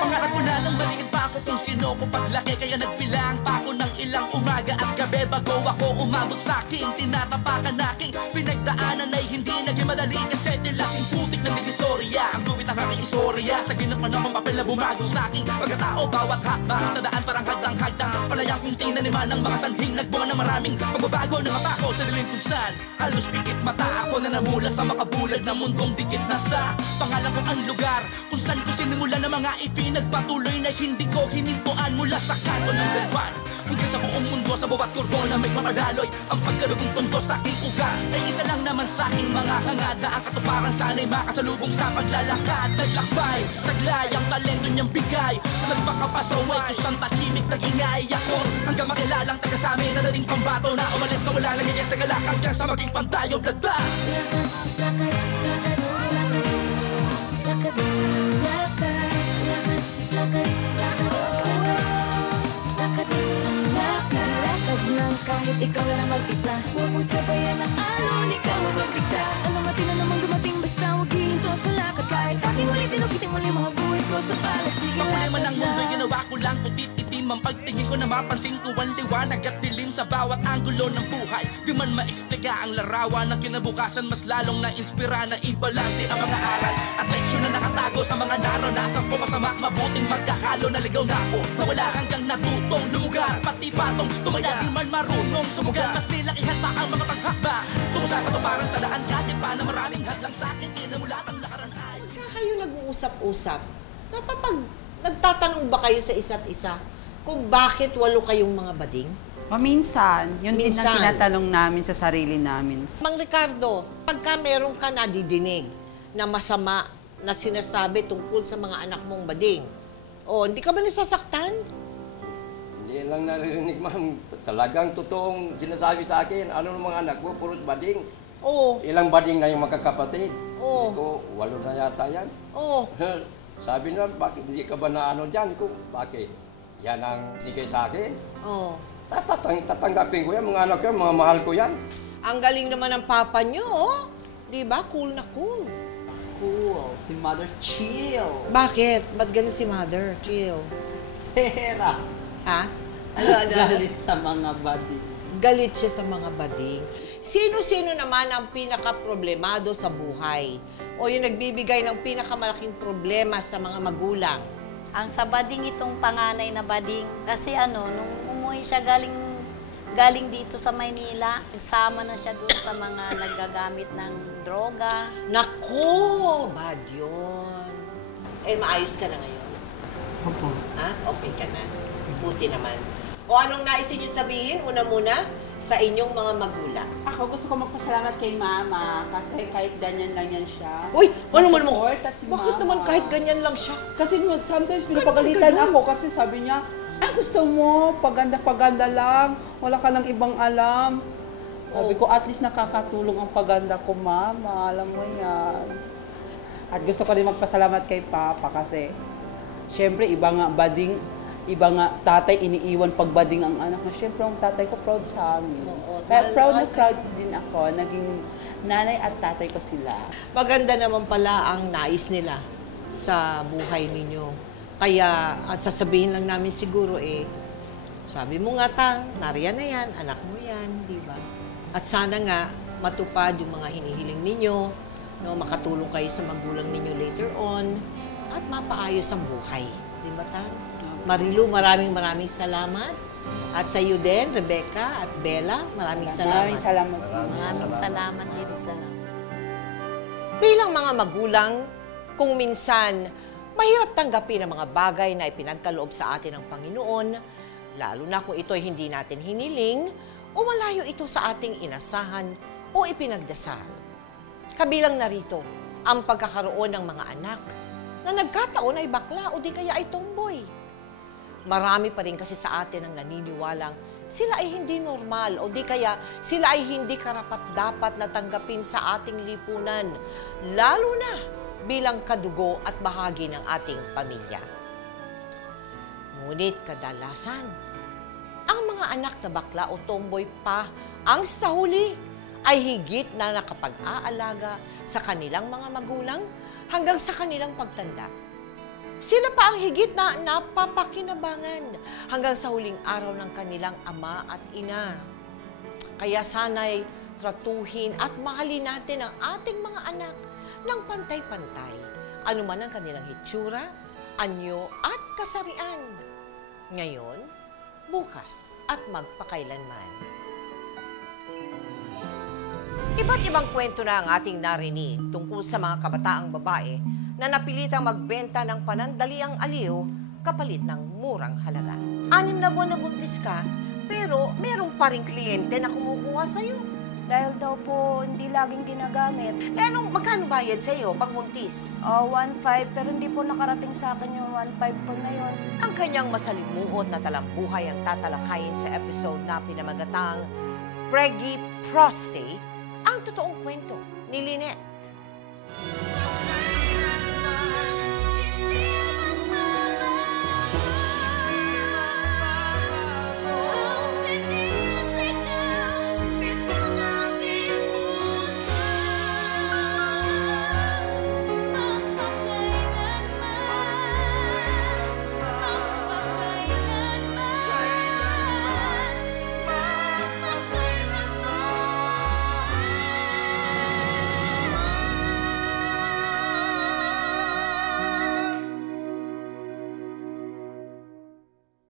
Pangarap ko na lang balikan pa ako kung sino ko paglaki. Kaya nagbilang pa ako ng ilang umaga at gabi bago ako umabot sa aking tinatapakan aking pinagdaanan ay hindi naging madali. Kasi tilasing putik ng divisorya ang guwit ng aking istorya. Sa ginapan akong papel na bumago sa aking pagkatao. Bawat hakbang sa daan parang hagdang-hagdang palayang kong tinaniman ng mga sanhing nagbunga ng maraming pagbabago. Nangapa ko sa dilim kung saan halos pikit mata ako na namulat sa makabulag na mundong dikit na sa pangalan ko ang lugar kung saan ko sinimulan ng mga ipinagpatuloy na hindi ko hinintuan mula sa kanto ng buwan. Hanggang sa buong mundo sa bawat kurbo na may mapadaloy ang pagkarugong tondo sa aking ugat ay isa lang naman sa aking mga hangad na ang katuparan sana'y makasalubong sa paglalakad. Naglakbay, taglay ang talento niyang bigay nagpakapasaway kung saan tahimik nag-ingay ako hanggang makilalang taga sa amin na dating pambato na umalis na wala lang higis na galakang dyan sa maging pantayo blada. Kahit ikaw lang mag-isa, huwag mong sabayan ang alon, ikaw ang magbigtas. Alam natin na namang dumating, basta huwag hihinto sa lakad. Kahit aking ulitin, ulitin muli mga buhay ko sa palat. Sige Pakulay man ang mundo, ginawa ko lang kung tititim ang pagtingin ko na mapansin ko ang liwanag at dilim sa bawat anggulo ng buhay. Di man maexplica ang larawan ng kinabukasan, mas lalong na-inspira na ibalanse ang mga aral at leksyon na nakatago sa mga naranasan ko. Masama at mabuting magkakalo, naligaw na ako na wala hanggang natutong lumugar. Pati patong tumaya di man marunong sumugal, mas nilakihan pa ang mga paghakba tungo sa katuparan sa daan kahit pa na maraming hadlang sa akin inamulat ang lakaran ay. Pagka kayo nag-uusap-usap, nagtatanong ba kayo sa isa't isa kung bakit 8 kayong mga bading? Paminsan, yun din ang Minsan. tinatanong namin sa sarili namin. Mang Ricardo, pagka meron ka nadidinig na masama na sinasabi tungkol sa mga anak mong bading, hindi ka ba nasasaktan? Hindi lang naririnig, ma'am. Talagang totoong sinasabi sa akin, ano ng mga anak ko, puros bading. Oo. Ilang bading na yung magkakapatid? Oo. Hindi ko, 8 na yata yan. Oo. Sabi na, bakit hindi ka ba na ano dyan? Kung bakit? Yan ang binigay sa akin. Oo. Tatanggapin ko yan, mga anak ko yan, mga mahal ko yan. Ang galing naman ng papa nyo, Di ba? Cool na cool. Cool. Si Mother chill. Bakit? Ba't ganun si Mother? Chill. Pera. Ha? Ano? Galit sa mga bading. Galit siya sa mga bading. Sino-sino naman ang pinaka-problemado sa buhay? O yung nagbibigay ng pinakamalaking problema sa mga magulang? Ang sa bading itong panganay na bading. Kasi nung umuwi siya galing dito sa Maynila, nagsama na siya doon sa mga naggagamit ng droga. Nako! Bad yun. Maayos ka na ngayon? Opo. Ha? Okay ka na? Buti naman. O anong nais niyo sabihin? Una muna, sa inyong mga magulang. Ako gusto ko magpasalamat kay Mama kasi kahit ganyan lang yan siya. Uy! Ano naman mo? Masuporta si Bakit Mama. naman kahit ganyan lang siya? Kasi sometimes pinapagalitan ako kasi sabi niya, gusto mo, paganda-paganda lang, wala ka nang ibang alam. Sabi ko, at least nakakatulong ang paganda ko, Mama, alam mo yan. At gusto ko rin magpasalamat kay Papa kasi, syempre, iba nga tatay iniiwan pag bading ang anak na. Syempre, ang tatay ko proud sa amin. Kaya proud na proud din ako, naging nanay at tatay ko sila. Maganda naman pala ang nais nila sa buhay ninyo. Kaya, at sasabihin lang namin siguro sabi mo nga Tang, nariyan na yan, anak mo yan, di ba? At sana nga, matupad yung mga hinihiling ninyo, makatulong kayo sa magulang ninyo later on, at mapaayos ang buhay. Di ba, Tang? Marilu, maraming salamat. At sa iyo din, Rebecca at Bella, maraming salamat. Maraming salamat, Lirisa. Bilang mga magulang, kung minsan, mahirap tanggapin ang mga bagay na ipinagkaloob sa atin ng Panginoon, lalo na kung ito'y hindi natin hiniling o malayo ito sa ating inasahan o ipinagdasal. Kabilang narito ang pagkakaroon ng mga anak na nagkataon ay bakla o di kaya ay tomboy. Marami pa rin kasi sa atin ang naniniwalang sila ay hindi normal o di kaya sila ay hindi karapat-dapat na tanggapin sa ating lipunan, lalo na bilang kadugo at bahagi ng ating pamilya. Ngunit kadalasan, ang mga anak na bakla o tomboy pa ang sa huli ay higit na nakapag-aalaga sa kanilang mga magulang hanggang sa kanilang pagtanda. Sila pa ang higit na napapakinabangan hanggang sa huling araw ng kanilang ama at ina. Kaya sana'y tratuhin at mahalin natin ang ating mga anak ng pantay-pantay, anuman ang kanilang hitsura, anyo at kasarian. Ngayon, bukas at magpakailanman. Iba't ibang kwento na ang ating narinig tungkol sa mga kabataang babae na napilitang magbenta ng panandaliang aliw kapalit ng murang halaga. 6 na buwan na buntis ka, pero merong pa ring kliyente na kumukuha sa'yo. Dahil daw po hindi laging ginagamit. Magkano bayad sa'yo pag buntis? 1.5, pero hindi po nakarating sa akin yung 1.5 po na yun. Ang kanyang masalimuot na talambuhay ang tatalakayin sa episode na pinamagatang Preggy Prostate, ang totoong kwento ni Lynette.